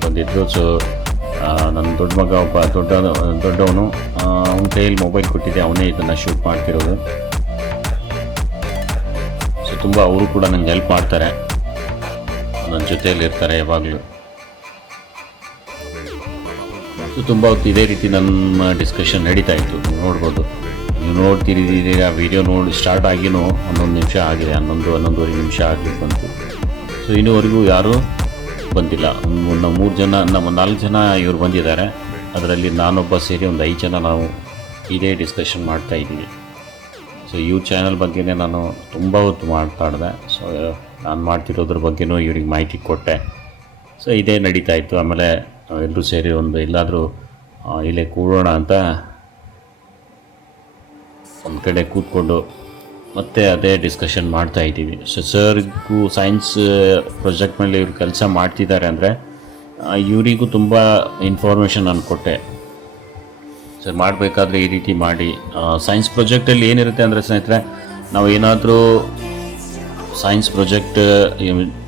ಬಂದಿದ್ದರು. ಸೊ ನನ್ನ ದೊಡ್ಡ ಮಗ ಒಬ್ಬ ದೊಡ್ಡವನು, ಅವನ ಕೈಯಲ್ಲಿ ಮೊಬೈಲ್ ಕೊಟ್ಟಿದ್ದೆ, ಅವನೇ ಇದನ್ನು ಶೂಟ್ ಮಾಡ್ತಿರೋದು. ಸೊ ತುಂಬ ಅವರು ಕೂಡ ನನಗೆ ಹೆಲ್ಪ್ ಮಾಡ್ತಾರೆ, ನನ್ನ ಜೊತೆಯಲ್ಲಿರ್ತಾರೆ ಯಾವಾಗಲೂ. ಸೊ ತುಂಬ ಹೊತ್ತು ಇದೇ ರೀತಿ ನಮ್ಮ ಡಿಸ್ಕಷನ್ ನಡೀತಾ ಇತ್ತು. ನೀವು ನೋಡ್ಬೋದು, ನೀವು ನೋಡ್ತಿದ್ದೀರಿ ಆ ವಿಡಿಯೋ ಸ್ಟಾರ್ಟ್ ಆಗಿನೂ 11 ನಿಮಿಷ ಆಗಿದೆ, 11-11.5 ನಿಮಿಷ ಆಗಿತ್ತು ಬಂತು. ಸೊ ಇನ್ನೂವರೆಗೂ ಯಾರೂ ಬಂದಿಲ್ಲ. ಒಂದು 4 ಜನ ಇವರು ಬಂದಿದ್ದಾರೆ. ಅದರಲ್ಲಿ ನಾನೊಬ್ಬ ಸೇರಿ ಒಂದು 5 ಜನ ನಾವು ಇದೇ ಡಿಸ್ಕಷನ್ ಮಾಡ್ತಾಯಿದ್ದೀವಿ. ಸೊ ಇವ್ರ ಚಾನಲ್ ಬಗ್ಗೆನೇ ನಾನು ತುಂಬ ಹೊತ್ತು ಮಾತಾಡಿದೆ. ಸೊ ನಾನು ಮಾಡ್ತಿರೋದ್ರ ಬಗ್ಗೆನೂ ಇವ್ರಿಗೆ ಮಾಹಿತಿ ಕೊಟ್ಟೆ. ಸೊ ಇದೇ ನಡೀತಾ ಇತ್ತು. ಆಮೇಲೆ ಎಲ್ಲರೂ ಸೇರಿ ಎಲ್ಲಾದರೂ ಇಲ್ಲೇ ಕೂಡೋಣ ಅಂತ ಒಂದು ಕಡೆ ಕೂತ್ಕೊಂಡು ಮತ್ತೆ ಅದೇ ಡಿಸ್ಕಷನ್ ಮಾಡ್ತಾಯಿದ್ದೀವಿ. ಸೊ ಸರ್ಗೂ ಸೈನ್ಸ್ ಪ್ರಾಜೆಕ್ಟ್ ಮೇಲೆ ಇವ್ರು ಕೆಲಸ ಮಾಡ್ತಿದ್ದಾರೆ ಅಂದರೆ ಇವರಿಗೂ ತುಂಬ ಇನ್ಫಾರ್ಮೇಷನ್ ನಾನು ಕೊಟ್ಟೆ. ಸರ್ ಮಾಡಬೇಕಾದ್ರೆ ಈ ರೀತಿ ಮಾಡಿ. ಸೈನ್ಸ್ ಪ್ರಾಜೆಕ್ಟಲ್ಲಿ ಏನಿರುತ್ತೆ ಅಂದರೆ ಸ್ನೇಹಿತರೆ, ನಾವು ಏನಾದರೂ ಸೈನ್ಸ್ ಪ್ರಾಜೆಕ್ಟ್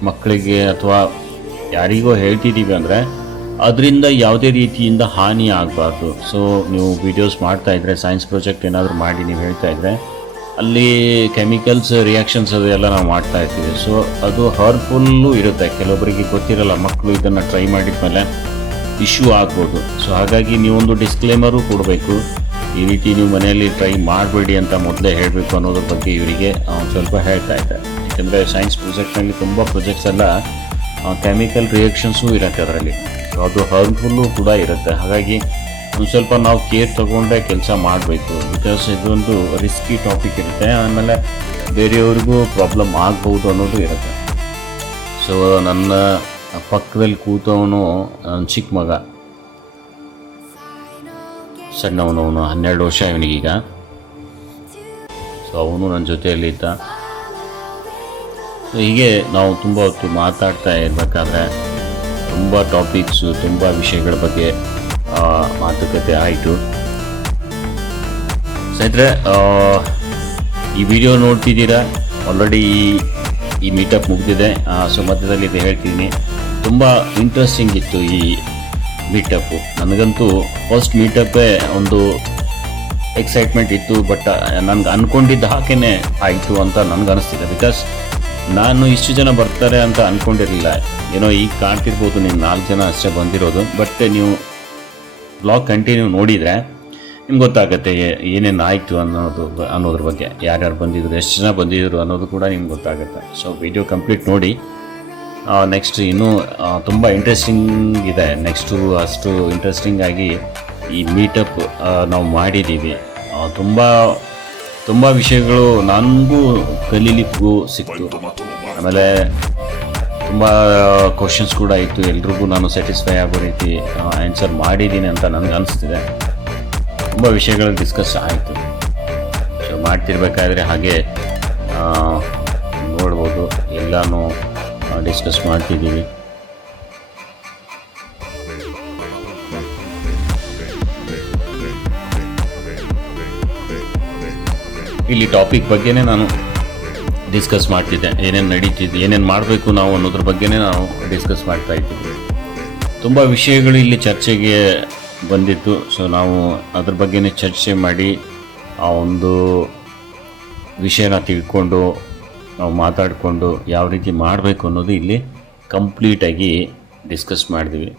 ಮಕ್ಕಳಿಗೆ ಅಥವಾ ಯಾರಿಗೋ ಹೇಳ್ತಿದ್ದೀವಿ ಅಂದರೆ ಅದರಿಂದ ಯಾವುದೇ ರೀತಿಯಿಂದ ಹಾನಿ ಆಗಬಾರ್ದು. ಸೊ ನೀವು ವೀಡಿಯೋಸ್ ಮಾಡ್ತಾಯಿದ್ರೆ, ಸೈನ್ಸ್ ಪ್ರಾಜೆಕ್ಟ್ ಏನಾದರೂ ಮಾಡಿ ನೀವು ಹೇಳ್ತಾಯಿದ್ರೆ ಅಲ್ಲಿ ಕೆಮಿಕಲ್ಸ್ ರಿಯಾಕ್ಷನ್ಸ್ ಅದೆಲ್ಲ ನಾವು ಮಾಡ್ತಾ ಇರ್ತೀವಿ. ಸೊ ಅದು ಹಾರ್ಮ್ಫುಲ್ಲು ಇರುತ್ತೆ. ಕೆಲವೊಬ್ಬರಿಗೆ ಗೊತ್ತಿರಲ್ಲ, ಮಕ್ಕಳು ಇದನ್ನು ಟ್ರೈ ಮಾಡಿದ್ಮೇಲೆ ಇಶ್ಯೂ ಆಗ್ಬೋದು. ಸೊ ಹಾಗಾಗಿ ನೀವೊಂದು ಡಿಸ್ಕ್ಲೇಮರು ಕೊಡಬೇಕು. ಈ ರೀತಿ ನೀವು ಮನೆಯಲ್ಲಿ ಟ್ರೈ ಮಾಡಬೇಡಿ ಅಂತ ಮೊದಲೇ ಹೇಳಬೇಕು ಅನ್ನೋದ್ರ ಬಗ್ಗೆ ಇವರಿಗೆ ಸ್ವಲ್ಪ ಹೇಳ್ತಾ ಇದ್ದೆ. ಯಾಕೆಂದರೆ ಸೈನ್ಸ್ ಪ್ರಾಜೆಕ್ಟ್ನಲ್ಲಿ ತುಂಬ ಪ್ರಾಜೆಕ್ಟ್ಸ್ ಎಲ್ಲ ಕೆಮಿಕಲ್ ರಿಯಾಕ್ಷನ್ಸು ಇರುತ್ತೆ ಅದರಲ್ಲಿ. ಸೊ ಅದು ಹಾರ್ಮ್ಫುಲ್ಲು ಕೂಡ ಇರುತ್ತೆ. ಹಾಗಾಗಿ ಒಂದು ಸ್ವಲ್ಪ ನಾವು ಕೇರ್ ತೊಗೊಂಡೇ ಕೆಲಸ ಮಾಡಬೇಕು. ಬಿಕಾಸ್ ಇದೊಂದು ರಿಸ್ಕಿ ಟಾಪಿಕ್ ಇರುತ್ತೆ. ಆಮೇಲೆ ಬೇರೆಯವ್ರಿಗೂ ಪ್ರಾಬ್ಲಮ್ ಆಗ್ಬೋದು ಅನ್ನೋದು ಇರುತ್ತೆ. ಸೊ ನನ್ನ ಪಕ್ಕದಲ್ಲಿ ಕೂತವನು ಚಿಕ್ಕ ಮಗ, ಸಣ್ಣವನು, 12 ವರ್ಷ ಇವನಿಗೀಗ. ಸೊ ಅವನು ನನ್ನ ಜೊತೆಯಲ್ಲಿ ಇದ್ದ. ಸೊ ಹೀಗೆ ನಾವು ತುಂಬ ಹೊತ್ತು ಮಾತಾಡ್ತಾ ಇರಬೇಕಾದ್ರೆ ತುಂಬ ಟಾಪಿಕ್ಸು, ತುಂಬ ವಿಷಯಗಳ ಬಗ್ಗೆ ಮಾತುಕತೆ ಆಯಿತು. ಸ್ನೇಹಿತರೆ, ಈ ವಿಡಿಯೋ ನೋಡ್ತಿದ್ದೀರಾ, ಆಲ್ರೆಡಿ ಈ ಮೀಟಪ್ ಮುಗಿದಿದೆ. ಸೊ ಮಧ್ಯದಲ್ಲಿ ಇದು ಹೇಳ್ತೀನಿ, ತುಂಬ ಇಂಟ್ರೆಸ್ಟಿಂಗ್ ಇತ್ತು ಈ ಮೀಟಪ್ಪು. ನನಗಂತೂ ಫಸ್ಟ್ ಮೀಟಪ್ಪೇ ಒಂದು ಎಕ್ಸೈಟ್ಮೆಂಟ್ ಇತ್ತು. ಬಟ್ ನನಗೆ ಅಂದ್ಕೊಂಡಿದ್ದ ಹಾಗೇ ಆಯಿತು ಅಂತ ನನಗೆ ಅನಿಸ್ತಿದೆ. ಬಿಕಾಸ್ ನಾನು ಇಷ್ಟು ಜನ ಬರ್ತಾರೆ ಅಂತ ಅಂದ್ಕೊಂಡಿರಲಿಲ್ಲ. ಏನೋ ಈಗ ಕಾಣ್ತಿರ್ಬೋದು, ನೀವು 4 ಜನ ಅಷ್ಟೇ ಬಂದಿರೋದು. ಬಟ್ ನೀವು ಬ್ಲಾಗ್ ಕಂಟಿನ್ಯೂ ನೋಡಿದರೆ ನಿಮ್ಗೆ ಗೊತ್ತಾಗುತ್ತೆ ಏನೇನು ಆಯಿತು ಅನ್ನೋದ್ರ ಬಗ್ಗೆ, ಯಾರ್ಯಾರು ಬಂದಿದ್ರು, ಎಷ್ಟು ಜನ ಬಂದಿದ್ರು ಅನ್ನೋದು ಕೂಡ ನಿಮ್ಗೆ ಗೊತ್ತಾಗುತ್ತೆ. ಸೊ ವಿಡಿಯೋ ಕಂಪ್ಲೀಟ್ ನೋಡಿ. ನೆಕ್ಸ್ಟ್ ಇನ್ನೂ ತುಂಬ ಇಂಟ್ರೆಸ್ಟಿಂಗ್ ಇದೆ. ನೆಕ್ಸ್ಟು ಅಷ್ಟು ಇಂಟ್ರೆಸ್ಟಿಂಗ್ ಆಗಿ ಈ ಮೀಟಪ್ ನಾವು ಮಾಡಿದ್ದೀವಿ. ತುಂಬ ವಿಷಯಗಳು ನನಗೂ ಕಲೀಲಿಕ್ಕೂ ಸಿಕ್ತು. ಆಮೇಲೆ ತುಂಬ ಕ್ವಶನ್ಸ್ ಕೂಡ ಇತ್ತು. ಎಲ್ರಿಗೂ ನಾನು ಸ್ಯಾಟಿಸ್ಫೈ ಆಗೋ ರೀತಿ ಆನ್ಸರ್ ಮಾಡಿದ್ದೀನಿ ಅಂತ ನನಗೆ ಅನಿಸ್ತಿದೆ. ತುಂಬ ವಿಷಯಗಳು ಡಿಸ್ಕಸ್ ಆಯಿತು. ಸೊ ಮಾಡ್ತಿರ್ಬೇಕಾದ್ರೆ ಹಾಗೆ ನೋಡ್ಬೋದು, ಎಲ್ಲನೂ ಡಿಸ್ಕಸ್ ಮಾಡ್ತಿದ್ದೀವಿ. ಇಲ್ಲಿ ಟಾಪಿಕ್ ಬಗ್ಗೆನೇ ನಾನು ಡಿಸ್ಕಸ್ ಮಾಡ್ತಿದ್ದೆ. ಏನೇನು ನಡೀತಿದ್ದೆ, ಏನೇನು ಮಾಡಬೇಕು ನಾವು ಅನ್ನೋದ್ರ ಬಗ್ಗೆನೇ ನಾವು ಡಿಸ್ಕಸ್ ಮಾಡ್ತಾ ಇದ್ದೀವಿ. ತುಂಬ ವಿಷಯಗಳು ಇಲ್ಲಿ ಚರ್ಚೆಗೆ ಬಂದಿತ್ತು. ಸೊ ನಾವು ಅದ್ರ ಬಗ್ಗೆನೇ ಚರ್ಚೆ ಮಾಡಿ ಆ ಒಂದು ವಿಷಯನ ತಿಳ್ಕೊಂಡು ನಾವು ಮಾತಾಡಿಕೊಂಡು ಯಾವ ರೀತಿ ಮಾಡಬೇಕು ಅನ್ನೋದು ಇಲ್ಲಿ ಕಂಪ್ಲೀಟಾಗಿ ಡಿಸ್ಕಸ್ ಮಾಡಿದ್ವಿ.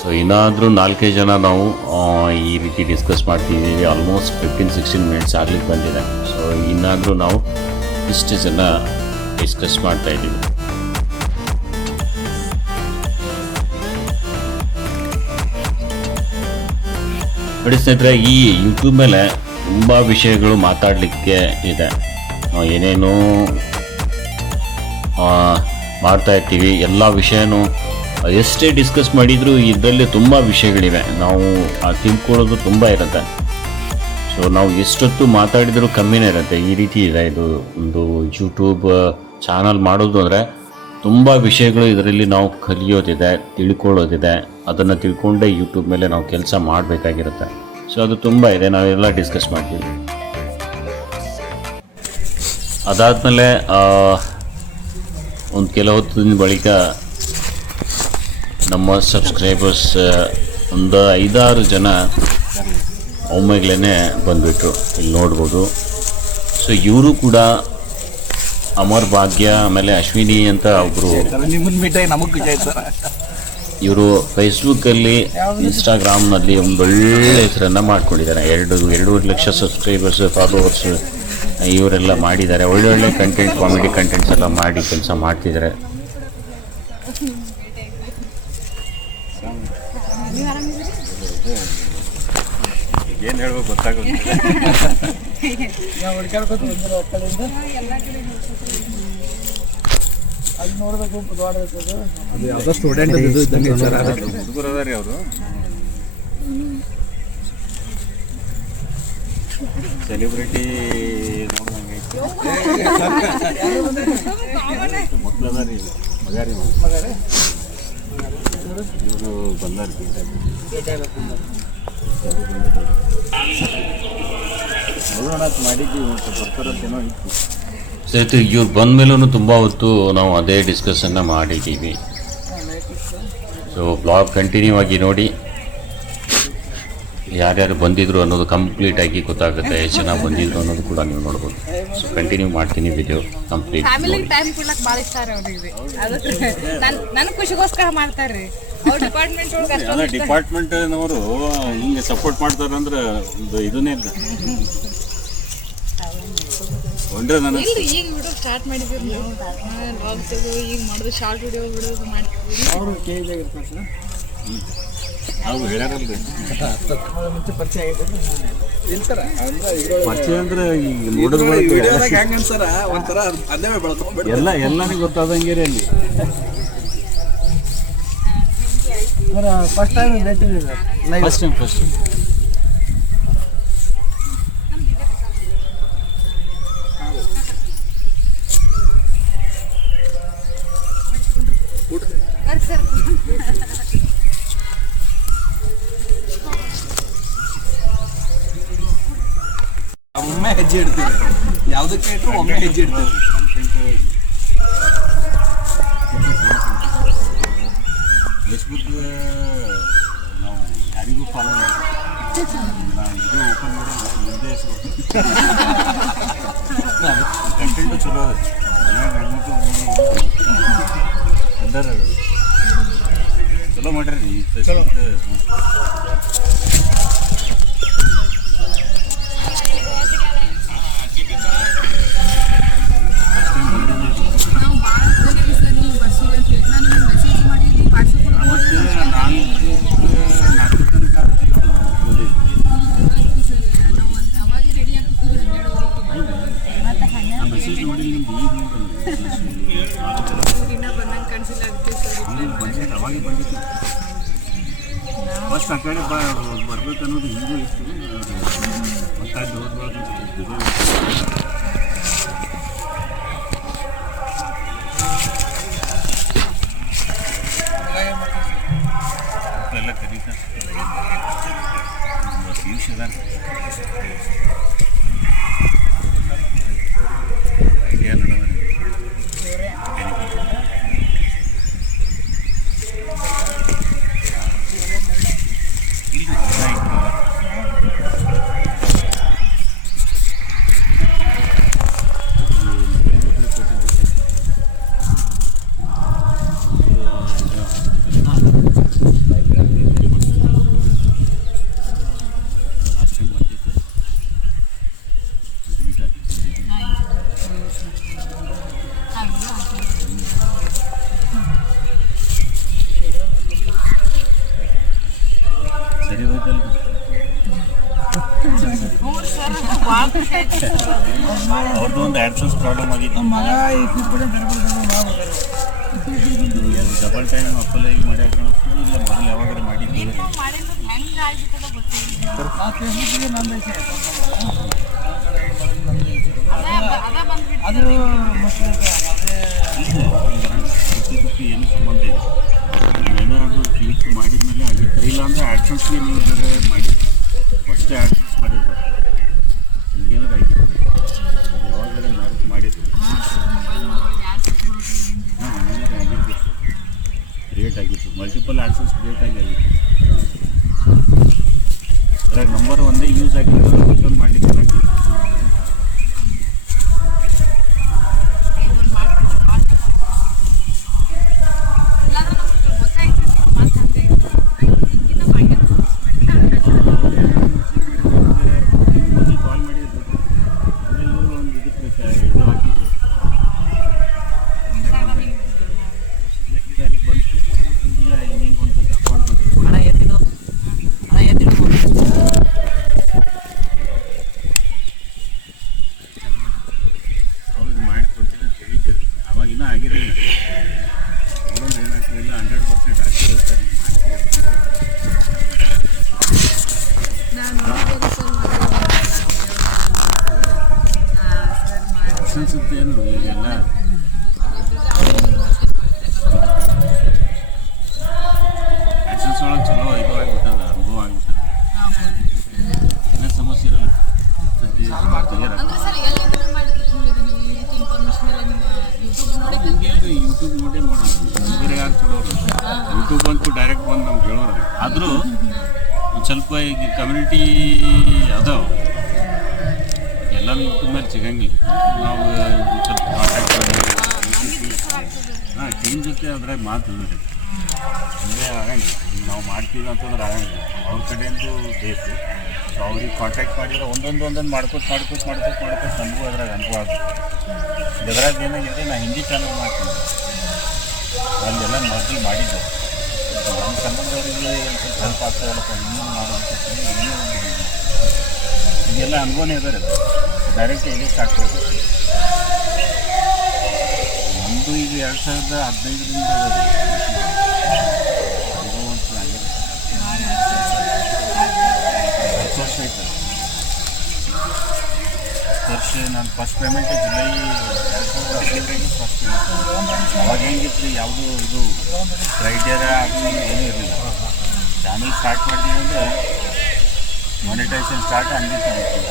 ಸೊ ಇನ್ನಾದರೂ 4-5 ಜನ ನಾವು ಈ ರೀತಿ ಡಿಸ್ಕಸ್ ಮಾಡ್ತಿದ್ದೀವಿ. ಆಲ್ಮೋಸ್ಟ್ 15-16 ಮಿನಿಟ್ಸ್ ಆಗ್ಲಿಕ್ಕೆ ಬಂದಿದೆ. ಸೊ ಇನ್ನಾದರೂ ನಾವು ಇಷ್ಟು ಜನ ಡಿಸ್ಕಸ್ ಮಾಡ್ತಾಯಿದ್ದೀವಿ. ನೋಡಿ ಸ್ನೇಹಿತರೆ, ಈ ಯೂಟ್ಯೂಬ್ ಮೇಲೆ ತುಂಬ ವಿಷಯಗಳು ಮಾತಾಡಲಿಕ್ಕೆ ಇದೆ. ಏನೇನೋ ಮಾಡ್ತಾಯಿರ್ತೀವಿ. ಎಲ್ಲ ವಿಷಯನೂ ಎಷ್ಟೇ ಡಿಸ್ಕಸ್ ಮಾಡಿದರೂ ಇದರಲ್ಲಿ ತುಂಬ ವಿಷಯಗಳಿವೆ. ನಾವು ತಿಳ್ಕೊಳ್ಳೋದು ತುಂಬ ಇರುತ್ತೆ. ಸೊ ನಾವು ಎಷ್ಟೊತ್ತು ಮಾತಾಡಿದರೂ ಕಮ್ಮಿನೇ ಇರುತ್ತೆ. ಈ ರೀತಿ ಇದೆ ಇದು ಒಂದು ಯೂಟ್ಯೂಬ್ ಚಾನಲ್ ಮಾಡೋದು ಅಂದರೆ ತುಂಬ ವಿಷಯಗಳು ಇದರಲ್ಲಿ ನಾವು ಕಲಿಯೋದಿದೆ, ತಿಳ್ಕೊಳ್ಳೋದಿದೆ. ಅದನ್ನು ತಿಳ್ಕೊಂಡೇ ಯೂಟ್ಯೂಬ್ ಮೇಲೆ ನಾವು ಕೆಲಸ ಮಾಡಬೇಕಾಗಿರುತ್ತೆ. ಸೊ ಅದು ತುಂಬ ಇದೆ, ನಾವೆಲ್ಲ ಡಿಸ್ಕಸ್ ಮಾಡ್ತೀವಿ. ಅದಾದಮೇಲೆ ಒಂದು ಕೆಲ ಹೊತ್ತಿನ ಬಳಿಕ ನಮ್ಮ ಸಬ್ಸ್ಕ್ರೈಬರ್ಸ್ ಒಂದು 5-6 ಜನ ಒಮ್ಮೆಗಳೇ ಬಂದುಬಿಟ್ರು. ಇಲ್ಲಿ ನೋಡ್ಬೋದು. ಸೊ ಇವರು ಕೂಡ ಅಮರ್ ಭಾಗ್ಯ, ಆಮೇಲೆ ಅಶ್ವಿನಿ ಅಂತ ಒಬ್ಬರು, ಇವರು ಫೇಸ್ಬುಕ್ಕಲ್ಲಿ, ಇನ್ಸ್ಟಾಗ್ರಾಮ್ನಲ್ಲಿ ಒಂದು ಒಳ್ಳೆ ಹೆಸರನ್ನು ಮಾಡ್ಕೊಂಡಿದ್ದಾರೆ. 2-2.5 ಲಕ್ಷ ಸಬ್ಸ್ಕ್ರೈಬರ್ಸ್, ಫಾಲೋವರ್ಸ್ ಇವರೆಲ್ಲ ಮಾಡಿದ್ದಾರೆ. ಒಳ್ಳೊಳ್ಳೆ ಕಂಟೆಂಟ್, ಕಾಮಿಡಿ ಕಂಟೆಂಟ್ಸ್ ಎಲ್ಲ ಮಾಡಿ ಕೆಲಸ ಮಾಡ್ತಿದ್ದಾರೆ. ಏನು ಹೇಳ್ಬೇಕು ಗೊತ್ತಾಗುತ್ತೆ. ಹುಡುಗರು ಅದಾರಿ ಅವರು. ಸೆಲೆಬ್ರಿಟಿ ನೋಡ್ದಂಗೈತೆ. ಮಕ್ಕಳು ಅದಾರಿ, ಮಗಾರಿ ಇವರು ಬಂದಾರ. ಮಾಡಿದ್ವಿ, ಬರ್ತಾರಂತೇನೋ ಇತ್ತು. ಸಹಿತ ಇವ್ರು ಬಂದ ಮೇಲೂ ತುಂಬ ಹೊತ್ತು ನಾವು ಅದೇ ಡಿಸ್ಕಷನ್ನ ಮಾಡಿದ್ದೀವಿ. ಸೊ ಬ್ಲಾಗ್ ಕಂಟಿನ್ಯೂ ಆಗಿ ನೋಡಿ, ಯಾರ್ಯಾರು ಬಂದಿದ್ರು ಅನ್ನೋದು ಕಂಪ್ಲೀಟಾಗಿ ಗೊತ್ತಾಗುತ್ತೆ. ಎಷ್ಟು ಜನ ಬಂದಿದ್ರು ಅನ್ನೋದು ಕೂಡ ನೀವು ನೋಡ್ಬೋದು. ಸೊ ಕಂಟಿನ್ಯೂ ಮಾಡ್ತೀನಿ ವಿಡಿಯೋ ಕಂಪ್ಲೀಟ್. ಟೈಮ್ ಕೊಡ್ಲಕ್ಕೆ ಭಾಳ ಇಷ್ಟ ರೀ ಅವ್ರಿಗೆ. ನನ್ನ ಖುಷಿಗೋಸ್ಕರ ಮಾಡ್ತಾರೆ. ಡಿಪಾರ್ಟ್ಮೆಂಟ್ನವರು ಹಿಂಗೆ ಸಪೋರ್ಟ್ ಮಾಡ್ತಾರಂದ್ರೆ ಒಂದು ಇದನ್ನೇ ಇಲ್ಲ. ಈಗ ವಿಡಿಯೋ ಸ್ಟಾರ್ಟ್ ಮಾಡಿದ್ವಿ ನಾವು. ಲಾಗ್ಸ್ ಈಗ ಮಾಡೋದು, ಶಾರ್ಟ್ ವಿಡಿಯೋ ಬಿಡೋದು ಮಾಡ್ತೀವಿ. ಅವರು ಕೇಳಿದಾಗ ಇರ್ತಾರೆ ಸರ್. ನಾವು ಹೇಳ್ಯಾರಲ್ರಿ ಪರಿಚಯ ಅಂದ್ರೆ ಈಗ ನೋಡಿದ್ರೆ ಎಲ್ಲನಿಗೆ ಗೊತ್ತಾದಂಗೆ ಅಲ್ಲಿ. ಫಸ್ಟ್ ಟೈಮ್ ಫಸ್ಟ್ ಟೈಮ್ ಒಮ್ಮೆ ಹೆಜ್ಜೆ ಇಡ್ತೀವಿ, ಯಾವುದಕ್ಕೆ ಇಟ್ಟರು ಒಮ್ಮೆ ಹೆಜ್ಜೆ ಇಡ್ತೀವಿ. ಫೇಸ್ಬುಕ್ ನಾವು ಯಾರಿಗೂ ಫಾಲೋ ಮಾಡಿ ಇದು ಓಪನ್ ಮಾಡಿ ಮುಂದೆ ಹೆಸರು ಕಂಟೆಂಟು ಚಲೋ ಅದ. ಅಂಡರ್ ಚಲೋ ಮಾಡ್ರಿ ಫೇಸ್ಬುಕ್. ಫಸ್ಟ್ ಆ ಕಡೆ ಬರ್ಬೇಕು ಅನ್ನೋದು ಹಿಂಗೂ ಇತ್ತು. ಮತ್ತೆ ಎಲ್ಲ ಕರೀತಾರೆ ಪಿಯೂಷ್ ಅದ ಐಡಿಯಾ ನೋಡೋದು. ಅವ್ರದ್ದು ಒಂದು ಆ್ಯಡ್ಸನ್ಸ್ ಪ್ರಾಬ್ಲಮ್ ಆಗಿತ್ತು. ಡಬಲ್ ಟೈಮ್ ಅಪ್ಪಲೈ ಮಾಡಿ ಹಾಕೋಣ ಇಲ್ಲ ಮೊದಲು ಯಾವಾಗಾರ ಮಾಡಿದ್ದೀವಿ. ಏನು ಸಂಬಂಧ ಇದೆ, ನೀವೇನಾದರೂ ಕ್ಲಿಕ್ ಮಾಡಿದ್ಮೇಲೆ ಆಗುತ್ತೆ. ಇಲ್ಲ ಅಂದರೆ ಆ್ಯಡ್ಸನ್ಸ್ಗೆ ನೀವು ಮಾಡಿ ಫಸ್ಟೇ ಆ್ಯಡ್ಸನ್ಸ್ ಮಾಡಿರ್ಬೇಕು. ಈಗೇನಾರು ಆಗಿದೆ ಯಾವಾಗಾರ ಮಾಡಿದ್ರು ಏನಾರು ಆಗಿರ್ಬೇಕು, ಕ್ರಿಯೇಟ್ ಆಗಿತ್ತು. ಮಲ್ಟಿಪಲ್ ಆ್ಯಡ್ಸನ್ಸ್ ಕ್ರಿಯೇಟ್ ಆಗಿತ್ತು. ಅದ್ರಾಗ ನಂಬರ್ ಒಂದೇ ಯೂಸ್ ಆಗಿತ್ತು, ಮತ್ತೊಂದು ಮಾಡಿದ್ದು ಏನು ಈಗೆಲ್ಲ ಆ್ಯಡ್ಸನ್ಸ್ ಒಳಗೆ ಚಲೋ ಇದು ಆಗಿಬಿಟ್ಟದ, ಅನುಭವ ಆಗಿಬಿಟ್ಟದ. ಏನೋ ಸಮಸ್ಯೆ ಇರಲ್ಲ. ಯೂಟ್ಯೂಬ್ ನೋಡೇ ಮಾಡೋದು, ಬೇರೆ ಯಾರು ಚಲೋರು ಯೂಟ್ಯೂಬ್ ಅಂತೂ ಡೈರೆಕ್ಟ್ ಬಂದು ನಮ್ಗೆ ಹೇಳೋರಲ್ಲ. ಆದರೂ ಒಂದು ಸ್ವಲ್ಪ ಈಗ ಕಮ್ಯುನಿಟಿ ಅದಾವ, ಎಲ್ಲನೂ ಯೂಟ್ಯೂಬ್ ಮೇಲೆ ಸಿಗಂಗಿಲ್ಲ. ನಾವು ಸ್ವಲ್ಪ ಕಾಂಟ್ಯಾಕ್ಟ್ ಮಾಡಿ ಟೀಮ್ ಜೊತೆ ಅದ್ರಾಗ ಮಾತು ಅಂದರೆ ಆಗಂಗಿಲ್ಲ. ಈಗ ನಾವು ಮಾಡ್ತೀವಿ ಅಂತಂದ್ರೆ ಆಗಂಗಿಲ್ಲ, ಅವ್ರ ಕಡೆಯಿಂದ ಬೇಕು. ಸೊ ಅವ್ರಿಗೆ ಕಾಂಟ್ಯಾಕ್ಟ್ ಮಾಡಿದ್ರೆ ಒಂದೊಂದು ಮಾಡ್ಕೋತ ನಮಗೂ ಅದ್ರಾಗ ಅನುಭವ ಆಗುತ್ತೆ. ಇದ್ರಾಗ ಏನಾಗಿದೆ, ನಾನು ಹಿಂದಿ ಚಾನಲ್ ಮಾಡ್ತೀನಿ, ಅಲ್ಲೆಲ್ಲ ಮೊದಲು ಮಾಡಿದ್ದೆ. ನಮ್ಮ ಸಂಬಂಧವರಿಗೆ ಸ್ವಲ್ಪ ಆಗ್ತಾಯಿಲ್ಲಪ್ಪ, ಇನ್ನೂ ಮಾಡೋದಕ್ಕೆ ಈಗೆಲ್ಲ ಅನುಭವನೇ ಇದ್ದಾರೆ. ಡೈರೆಕ್ಟ್ ಇಲ್ಲಿ ಸ್ಟಾರ್ಟ್ ಮಾಡಬೇಕು. ನಮ್ಮದು ಈಗ 2015ರಿಂದ ಅನುಭವ ಅಂತ ಆಗಿದೆ. 10 ವರ್ಷ ಆಯ್ತು. ವರ್ಷ ನಾನು first payment July 2015 first payment. ಅವಾಗ ಹೆಂಗಿತ್ತು, ಯಾವುದೂ ಇದು ಕ್ರೈಟೇರಿಯಾ ಆಗಲಿ ಏನೂ ಇರಲಿಲ್ಲ. ಚಾನಲ್ ಸ್ಟಾರ್ಟ್ ಮಾಡಿದ್ದೀವಿ ಅಂದರೆ ಮಾನಿಟೈಸೇಷನ್ ಸ್ಟಾರ್ಟ್,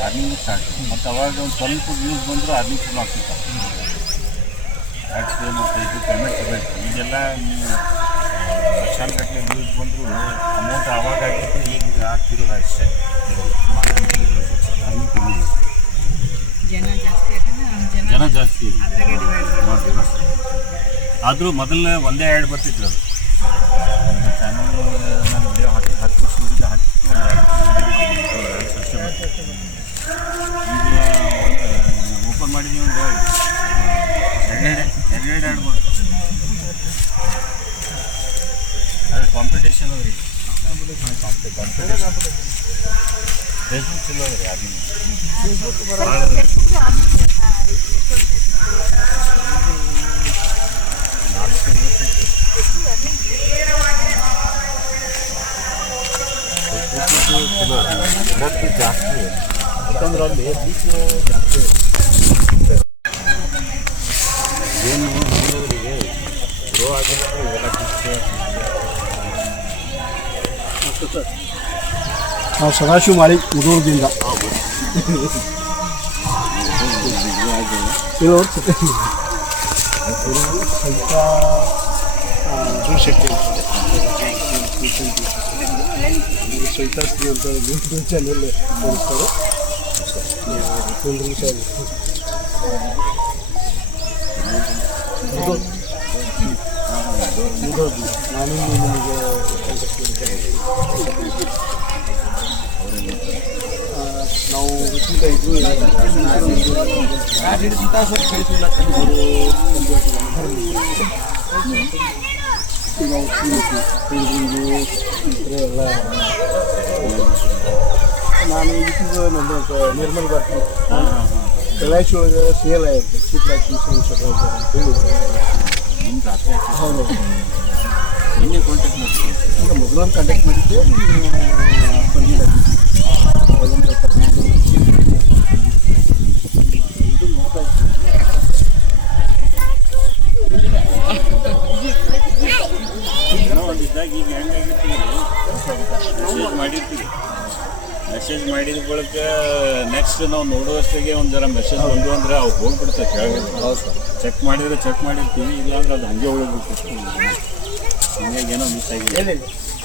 ಅರ್ನಿಂಗ್ ಸ್ಟಾರ್ಟ್. ಮತ್ತು ಅವಾಗ ಒಂದು ಸ್ವಲ್ಪ ವ್ಯೂಸ್ ಬಂದರೂ ಅರ್ನಿಂಗ್ ಚಲೋ ಆಗ್ತಿತ್ತು. ಆ್ಯಡ್ಸ್ ಮತ್ತು ಇದು ಪೇಮೆಂಟ್ ಸಿಗಬೇಕು. ಈಗೆಲ್ಲ ನೀವು ಲಕ್ಷಾನುಗಟ್ಟಲೆ ವ್ಯೂಸ್ ಬಂದರೂ ಅಮೌಂಟ್ ಆವಾಗ ಆಗಿತ್ತು, ಈಗ ಆಗ್ತಿರೋದು ಅಷ್ಟೇ. ಅರ್ನಿಂಗ್ ಕಮ್ಮಿ ಇದೆ, ಜನ ಜಾಸ್ತಿ ಇದೆ. ಆದರೂ ಮೊದಲು ಒಂದೇ ಆ್ಯಡ್ ಬರ್ತಿತ್ತು. ಅದು ಚಾನಲ್ ನಾನು ವಿಡಿಯೋ ಹಾಕಿ 10 ವರ್ಷ ವಿಡಿಯೋ ಹಾಕಿತ್ತು, 2 ವರ್ಷ ಬರ್ತಿತ್ತು. ಈಗ ಓಪನ್ ಮಾಡಿದ್ದೀವಿ ಒಂದು 2 ಆ್ಯಡ್ ಬರುತ್ತೆ. ಅದು ಕಾಂಪಿಟೇಷನ್ ಅದ್ರಿ, ಕಾಂಪಿಟೇಷನ್ ಫೇಸ್ಬುಕ್ ಚಲೋ ಅದ್ರಿ. ಅದನ್ನು ಜಾಸ್ತಿ ಯಾಕಂದ್ರೆ ಅಲ್ಲಿ ಬೀಚ್ ಜಾಸ್ತಿ ಏನು ನೋಡೋದ್ರಿಗೆ ಗ್ರೋ ಆಗಿರೋದು ಇವೆಲ್ಲ ಬೀಚ್. ನಾವು ಸದಾಶಿವ ಮಾಳಿ ಮುದೂರದಿಂದ ಸ್ವಲ್ಪ ಶಕ್ತಿ ಸೈತಾಶ್ರೀ ಅಂತ ಯೂಟ್ಯೂಬ್ ಚಾನಲ್ ತೋರಿಸ್ತಾರೆ. ನಾನು ನಿಮಗೆ ನಾವು ಉಚಿತ ಇದ್ದು ಎಲ್ಲ ನಾನು ಯೂಟ್ಯೂಬ್ ನಿರ್ಮಲ್ ಬರ್ತೀನಿ. LIC ಒಳಗೆ ಸೇಲ್ ಆಗಿರುತ್ತೆ ಚೀಪ್ ಲೈಫ್ ಇನ್ಶೂರೆನ್ಸ್ ಅಂತ ಹೇಳಿ ನಿಮ್ಮ ರಾತ್ರಿ ಹೌದು ನಿನ್ನೆ ಕಾಂಟ್ಯಾಕ್ಟ್ ಮಾಡ್ತೀನಿ ಈಗ ಮೊದಲೊಂದು ಕಾಂಟ್ಯಾಕ್ಟ್ ಮಾಡಿದ್ದೆ ಬಂದಿಲ್ಲ ಇದು ನೋಡ್ತಾ ಏನೋ ಒಂದು ಇದ್ದಾಗ ಈಗ ಹೆಂಗಾಗಿರ್ತೀವಿ ಮೆಸೇಜ್ ಮಾಡಿರ್ತೀವಿ ಮೆಸೇಜ್ ಮಾಡಿದ ಬಳಿಕ ನೆಕ್ಸ್ಟ್ ನಾವು ನೋಡುವಷ್ಟಿಗೆ ಒಂದು ಜರ ಮೆಸೇಜ್ ಬಂದು ಅಂದರೆ ಅವು ಹೋಗ್ಬಿಡ್ತವೆ ಕೆಳಗೆ ಚೆಕ್ ಮಾಡಿದ್ರೆ ಚೆಕ್ ಮಾಡಿರ್ತೀವಿ ಇಲ್ಲಾಂದ್ರೆ ಅದು ಹಾಗೆ ಹೋಗ್ಬಿಡ್ತೀವಿ ಹಿಂಗಾಗಿ ಏನೋ ಮಿಸ್ ಆಗಿದೆ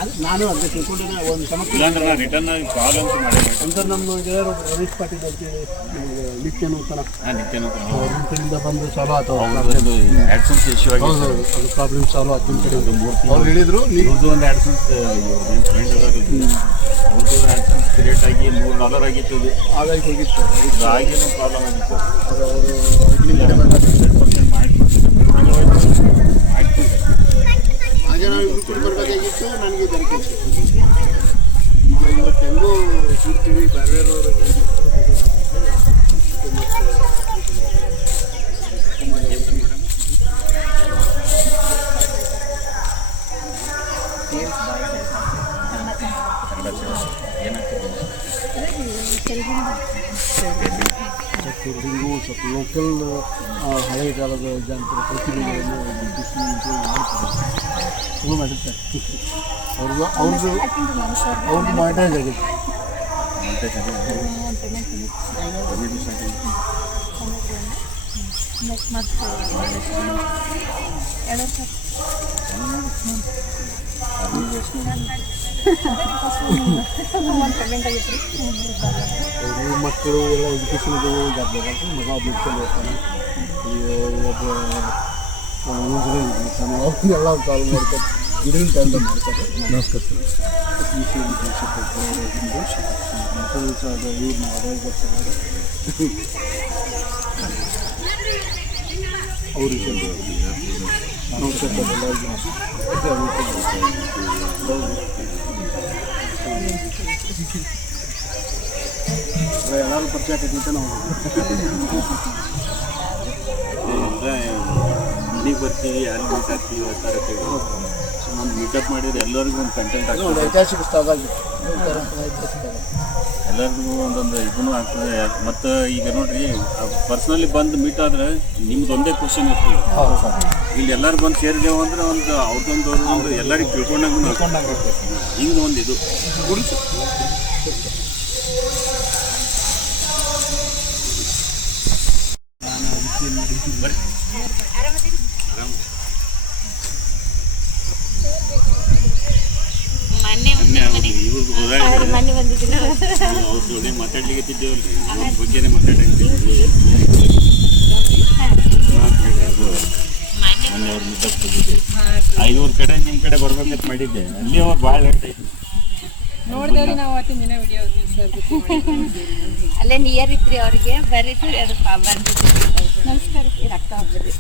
ಅದು ನಾನು ಅದೇ ತಿಳ್ಕೊಂಡಿದ್ದೆ ಒಂದು ಸಮಸ್ಯೆ ಇಲ್ಲಾಂದ್ರೆ ನಾನು ರಿಟರ್ನ್ ಆಗಿ ಕಾಲ್ ಅಂತ ಮಾಡಿ ಅಂತ ನಮ್ಮ ಗೆಳೆಯರು ರಮೇಶ್ ಪಾಟೀಲ್ ಅಂತೇಳಿ ನಿತ್ಯ ನೂತನ ನಿತ್ಯನೂ ಅವ್ರ ಕಡೆಯಿಂದ ಬಂದು ಸಾಲ್ವ್ ಆಯ್ತು ಅವ್ರದ್ದು ಆ್ಯಡ್ಸನ್ಸ್ ಇಶ್ಯೂ ಆಗಿದೆ ಹೌದು ಅದು ಪ್ರಾಬ್ಲಮ್ ಸಾಲ್ವ್ ಆಯ್ತು ನಿಮ್ಮ ಕಡೆ ಅವ್ರು ಹೇಳಿದ್ರು ನೀವು ಇವ್ರದ್ದು ಒಂದು ಆ್ಯಡ್ಸನ್ಸ್ ಏನು ಫ್ರೆಂಡ್ ಅದಾರದು ಅವ್ರದ್ದು ಆ್ಯಡ್ಸನ್ಸ್ ಕ್ರಿಯೇಟ್ ಆಗಿ $3 ಆಗಿತ್ತು ಅದು ಆಗಾಗಿ ಹೋಗಿತ್ತು ಇದು ಆಗಿನೂ ಪ್ರಾಬ್ಲಮ್ ಆಗಿತ್ತು ಅದು ಅವರು ನಿಮ್ಮ ಕಡೆ ಬಂದಾಗ 100% ಮಾಡಿಕೊಡ್ತಾರೆ ಹಾಗೆ ನಾವು ಇವ್ರು ಕೂಡ ಬರಬೇಕಾಗಿತ್ತು ನನಗೆ ಇದನ್ನು ಕೆಲಸ ಈಗ ಇವತ್ತು ಹೆಂಗೂ ಕೂಡ್ತೀವಿ ಬೇರೆ ಬಿಲ್ಡಿಂಗು ಸ್ವಲ್ಪ ಲೋಕಲ್ ಹಳೆಯ ಕಾಲದ ಜಾನಪದ ಪ್ರತಿಭೆಗಳನ್ನು ಗುರುತಿಸಿ ಇಂಪ್ರೂವ್ ಮಾಡ್ತಾರೆ ಶುರು ಮಾಡಿರ್ತಾರೆ ಅವ್ರದ್ದು ಮಾನಿಟೈಸ್ ಆಗಿದೆ ಅವ್ರ ಮಕ್ಕಳು ಎಲ್ಲ ಎಜುಕೇಷನ್ಗೆ ಜಾಬ್ ಮಗ ಬಿಡ್ಕೊಂಡು ಹೋಗ್ತಾನೆ ಒಬ್ಬ ಎಲ್ಲ ಸಾಲ್ವ್ ಮಾಡ್ತಾರೆ ಇದರಿಂದ ಟೈಮ್ ಮಾಡ್ತಾರೆ ನಮಸ್ಕಾರ ಸರ್ ಅವ್ರಿಗೆ ಎಲ್ಲರೂ ಪರಿಚಯ ಆಕೈತಿ ಅಂತ ನಾವು ಮನೆಗೆ ಬರ್ತೀವಿ ಅಲ್ಲಿ ಮೀಟ್ ಆಗ್ತೀವಿ ಆ ಥರ ಒಂದು ಮೀಟಪ್ ಮಾಡಿದ್ರೆ ಎಲ್ಲರಿಗೂ ಒಂದು ಕಂಟೆಂಟ್ ಒಂದು ಆಗ್ತದೆ ಐತಿಹಾಸಿಕ ಸ್ಥಳ ಎಲ್ಲರಿಗೂ ಒಂದೊಂದು ಇದೂ ಆಗ್ತದೆ ಮತ್ತು ಈಗ ನೋಡ್ರಿ ಪರ್ಸ್ನಲಿ ಬಂದು ಮೀಟ್ ಆದ್ರೆ ನಿಮ್ದು ಒಂದೇ ಕ್ವಶನ್ ಇರ್ತೀವಿ ಹೌದು ಸರ್ ಇಲ್ಲಿ ಎಲ್ಲರೂ ಬಂದು ಸೇರಿದೆವು ಅಂದ್ರೆ ಒಂದು ಅವ್ರದ್ದೊಂದು ಎಲ್ಲರಿಗೂ ತಿಳ್ಕೊಂಡಾಗೂ ಹಿಂಗೆ ಒಂದು ಇದು ಇವ್ರಿಗೆ ಹೋದಾಗ ಅವ್ರ ಜೋಡಿ ಮಾತಾಡ್ಲಿಕ್ಕಿದ್ದೇವಲ್ರಿ ಅವ್ರ ಬಗ್ಗೆನೇ ಮಾತಾಡಕ್ತಿದ್ವಿ ಮೊನ್ನೆ ಅವ್ರ ಮೀಟಪ್ ಹೋಗಿದ್ದೆ 500 ಕಡೆ ನಿಮ್ಮ ಕಡೆ ಬರ್ಬೇಕಂತ ಮಾಡಿದ್ದೆ ಅಲ್ಲಿ ಅವ್ರು ಭಾಳ ಲೇಟ್ ಆಯ್ತು ನೋಡಿದೇವ್ರಿ ನಾವು ಅವತ್ತಿನ ದಿನ ವಿಡಿಯೋ ಅಲ್ಲೇ ನಿಯರ್ ಇತ್ರಿ ಅವ್ರಿಗೆ ಬರ್ರಿ ಸರಿ ಅದು ಬಂದಿದ್ರಿ ನಮಸ್ಕಾರ ರಕ್ತ ಹೋಗ್ಬಿಡ್ರಿ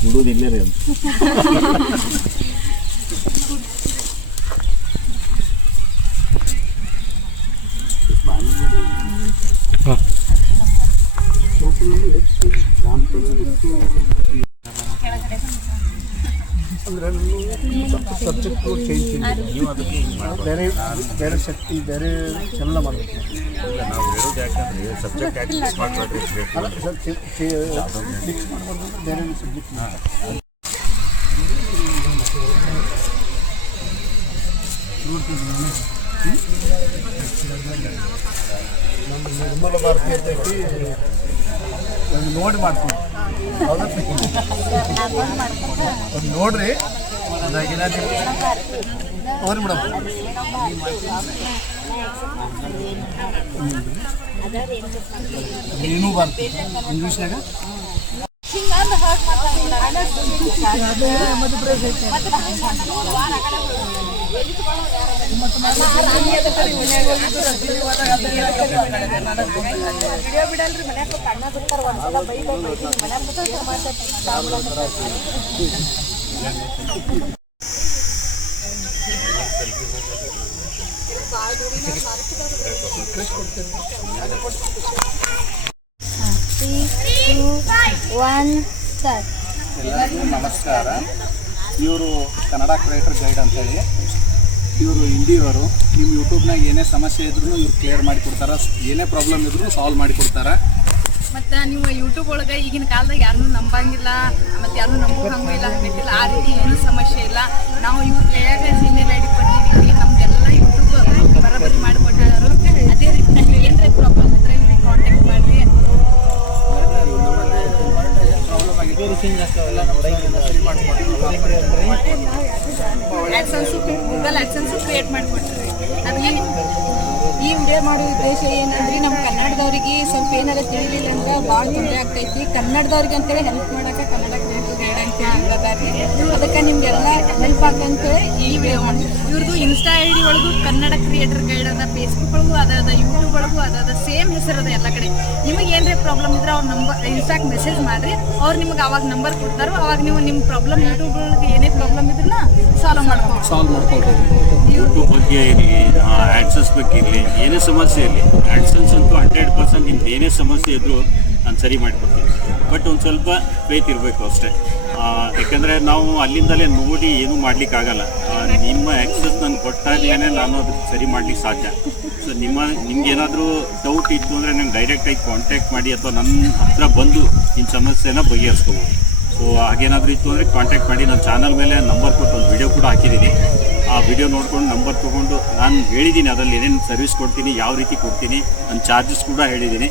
ಬಿಡುವುದಿಲ್ಲ ರೀ ಅಂತ ಅಂದರೆ ಸ್ವಲ್ಪ ಸಬ್ಜೆಕ್ಟು ಚೇಂಜ್ ನೀವು ಅದಕ್ಕೆ ಹಿಂಗೆ ಮಾಡ್ಬಾರ್ದು ಬೇರೆ ಬೇರೆ ಶಕ್ತಿ ಬೇರೆ ಎಲ್ಲ ಮಾಡಬೇಕು ನಾವು ಹೇಳೋದು ಯಾಕಂದ್ರೆ ಸಬ್ಜೆಕ್ಟ್ ಯಾಕೆ ಮಿಸ್ ಮಾಡಬೇಡ್ರಿ ಅಲ್ಲ ಸರ್ ಮಿಕ್ಸ್ ಮಾಡಬಾರ್ದು ಬೇರೆ ಸಬ್ಜೆಕ್ಟ್ ನಮ್ಮ ನಿರ್ಮಲ ಭಾರತಿ ಅಂತ ಐತಿ ಒಂದು ನೋಡಿ ಮಾಡ್ಕೊಂಡು ಹೌದಾ ಒಂದು ನೋಡ್ರಿ ಅವ್ರಿ ಮೇಡಮ್ ಏನೂ ಬರ್ತೀವಿ ಇಂಗ್ಲೀಷ್ನಾಗ ವಿಡಿಯೋ ಬಿಡಲ್ರಿ ಮನ್ಯಾಗ ಕಣ್ಣ ಬಿಡ್ತಾರ ಒಂದ್ಸಲ ಬೈ ಮನ್ಯಾಗ ಮಾತಾಡ್ತಾರೆ ಎಲ್ಲರಿಗೂ ನಮಸ್ಕಾರ. ಇವರು ಕನ್ನಡ ಕ್ರಿಯೇಟರ್ ಗೈಡ್ ಅಂತೇಳಿ, ಇವರು ಹಿಂದಿಯವರು. ನಿಮ್ಮ ಯೂಟ್ಯೂಬ್ನಾಗ ಏನೇ ಸಮಸ್ಯೆ ಇದ್ರೂ ಇವ್ರು ಕ್ಲಿಯರ್ ಮಾಡಿ ಕೊಡ್ತಾರೆ, ಏನೇ ಪ್ರಾಬ್ಲಮ್ ಇದ್ರೂ ಸಾಲ್ವ್ ಮಾಡಿ ಕೊಡ್ತಾರೆ. ಮತ್ತು ನೀವು ಯೂಟ್ಯೂಬ್ ಒಳಗೆ ಈಗಿನ ಕಾಲದಾಗ ಯಾರನ್ನೂ ನಂಬಂಗಿಲ್ಲ, ಮತ್ತು ಯಾರನ್ನೂ ನಂಬೋ ಹಂಗಿಲ್ಲ ಹಂಗಿಲ್ಲ, ಆ ರೀತಿ ಏನೂ ಸಮಸ್ಯೆ ಇಲ್ಲ. ನಾವು ಇವ್ರ ಕೈಯಾಗ ಜಿಮೇಲ್ ಐಡಿ ಕೊಟ್ಟಿದ್ದೀವಿ, ನಮಗೆಲ್ಲ ಯೂಟ್ಯೂಬ್ ಬರೋಬ್ಬರಿ ಮಾಡಿಕೊಟ್ಟಿದ್ದಾರೆ. ಅದೇ ರೀತಿ ನಿಮ್ಗೆ ಏನರೇ ಪ್ರಾಬ್ಲಮ್ ಇದ್ದರೆ ಇವ್ರಿಗೆ ಕಾಂಟ್ಯಾಕ್ಟ್ ಮಾಡಿರಿ. ಗೂಗಲ್ ಆ್ಯಡ್ಸೆನ್ಸು ಕ್ರಿಯೇಟ್ ಮಾಡಿಕೊಡ್ತೀವಿ. ಅದು ಈ ವಿಡಿಯೋ ಮಾಡೋ ಉದ್ದೇಶ ಏನಂದ್ರೆ ನಮ್ಮ ಕನ್ನಡದವ್ರಿಗೆ ಸ್ವಲ್ಪ ಏನಾರ ತಿಳಿಲಿಲ್ಲ ಅಂದ್ರೆ ಭಾಳ ತೊಂದರೆ ಆಗ್ತೈತಿ. ಕನ್ನಡದವ್ರಿಗೆ ಅಂತೇಳಿ ಹೆಲ್ಪ್ ಮಾಡೋಕೆ ಕನ್ನಡ ಕ್ರಿಯೇಟರ್ ಗೈಡ್ ಅಂತೇಳಿ ಇರೋದಾರಿ. ಅದಕ್ಕೆ ನಿಮಗೆಲ್ಲ ಹೆಲ್ಪ್ ಆಗಂತೇಳಿ ಈ ವಿಡಿಯೋ ಮಾಡಿ. ಇವ್ರದ್ದು ಇನ್ಸ್ಟಾ ಐ ಡಿ ಒಳಗೂ ಕನ್ನಡ ಕ್ರಿಯೇಟರ್ ಗೈಡ್ ಅದ, ಫೇಸ್ಬುಕ್ ಒಳಗೂ ಅದ, ಯೂಟ್ಯೂಬ್ ಒಳಗೂ ಅದ, ಸೇಮ್ ಹೆಸರದ ಎಲ್ಲ ಕಡೆ. ನಿಮಗೆ ಏನಾರ ಪ್ರಾಬ್ಲಮ್ ಇದ್ರೆ ಅವ್ರ ನಂಬರ್ ಇನ್ಸ್ಟಾಗೆ ಮೆಸೇಜ್ ಮಾಡಿರಿ, ಅವ್ರು ನಿಮಗೆ ಅವಾಗ ನಂಬರ್ ಕೊಡ್ತಾರೋ, ಅವಾಗ ನೀವು ನಿಮ್ಮ ಪ್ರಾಬ್ಲಮ್ ಯೂಟ್ಯೂಬ್ ಒಳಗೆ ಏನೇ ಪ್ರಾಬ್ಲಮ್ ಇದ್ರೂ ಸಾಲ್ವ್ ಮಾಡ್ಕೊಬೋದು. ಯೂಟ್ಯೂಬ್ ಬಗ್ಗೆ ಇರಲಿ, ಆ್ಯಡ್ಸೆನ್ಸ್ ಬಗ್ಗೆ ಇರಲಿ, ಏನೇ ಸಮಸ್ಯೆ ಇರಲಿ, ಆ್ಯಡ್ಸೆನ್ಸ್ ಅಂತೂ 100% ನಿಮ್ದು ಏನೇ ಸಮಸ್ಯೆ ಇದ್ದರೂ ನಾನು ಸರಿ ಮಾಡಿಕೊಡ್ತೀನಿ. ಬಟ್ ಒಂದು ಸ್ವಲ್ಪ ಫೇತ್ ಇರಬೇಕು ಅಷ್ಟೇ. ಯಾಕೆಂದರೆ ನಾವು ಅಲ್ಲಿಂದಲೇ ನೋಡಿ ಏನೂ ಮಾಡಲಿಕ್ಕಾಗಲ್ಲ. ನಿಮ್ಮ ಆ್ಯಕ್ಸೆಸ್ ನಾನು ಕೊಟ್ಟಾಗಲೇ ನಾನು ಅದಕ್ಕೆ ಸರಿ ಮಾಡಲಿಕ್ಕೆ ಸಾಧ್ಯ. ಸೊ ನಿಮ್ಗೆ ಏನಾದರೂ ಡೌಟ್ ಇತ್ತು ಅಂದರೆ ನಾನು ಡೈರೆಕ್ಟಾಗಿ ಕಾಂಟ್ಯಾಕ್ಟ್ ಮಾಡಿ ಅಥವಾ ನನ್ನ ಹತ್ರ ಬಂದು ನಿಮ್ಮ ಸಮಸ್ಯೆನ ಬಗೆಹರಿಸ್ಕೋಬೋದು. ಸೊ ಹಾಗೇನಾದರೂ ಇತ್ತು ಅಂದರೆ ಕಾಂಟ್ಯಾಕ್ಟ್ ಮಾಡಿ. ನನ್ನ ಚಾನಲ್ ಮೇಲೆ ನಂಬರ್ ಕೊಟ್ಟು ಒಂದು ವಿಡಿಯೋ ಕೂಡ ಹಾಕಿದ್ದೀನಿ. ಆ ವಿಡಿಯೋ ನೋಡ್ಕೊಂಡು ನಂಬರ್ ತೊಗೊಂಡು ನಾನು ಹೇಳಿದ್ದೀನಿ ಅದರಲ್ಲಿ ಏನೇನು ಸರ್ವಿಸ್ ಕೊಡ್ತೀನಿ, ಯಾವ ರೀತಿ ಕೊಡ್ತೀನಿ, ನನ್ನ ಚಾರ್ಜಸ್ ಕೂಡ ಹೇಳಿದ್ದೀನಿ.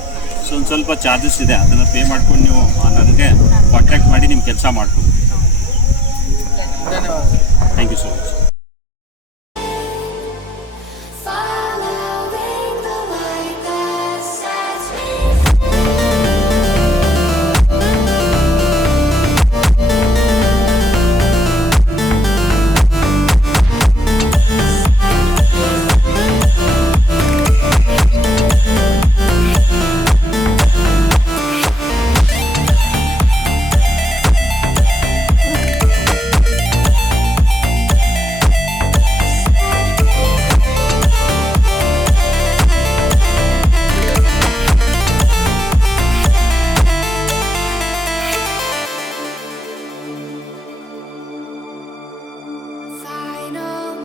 ಸೊ ಒಂದು ಸ್ವಲ್ಪ ಚಾರ್ಜಸ್ ಇದೆ, ಅದನ್ನು ಪೇ ಮಾಡ್ಕೊಂಡು ನೀವು ನನಗೆ ಕಾಂಟ್ಯಾಕ್ಟ್ ಮಾಡಿ ನಿಮ್ಮ ಕೆಲಸ ಮಾಡ್ಬೋದು. Thank you so much.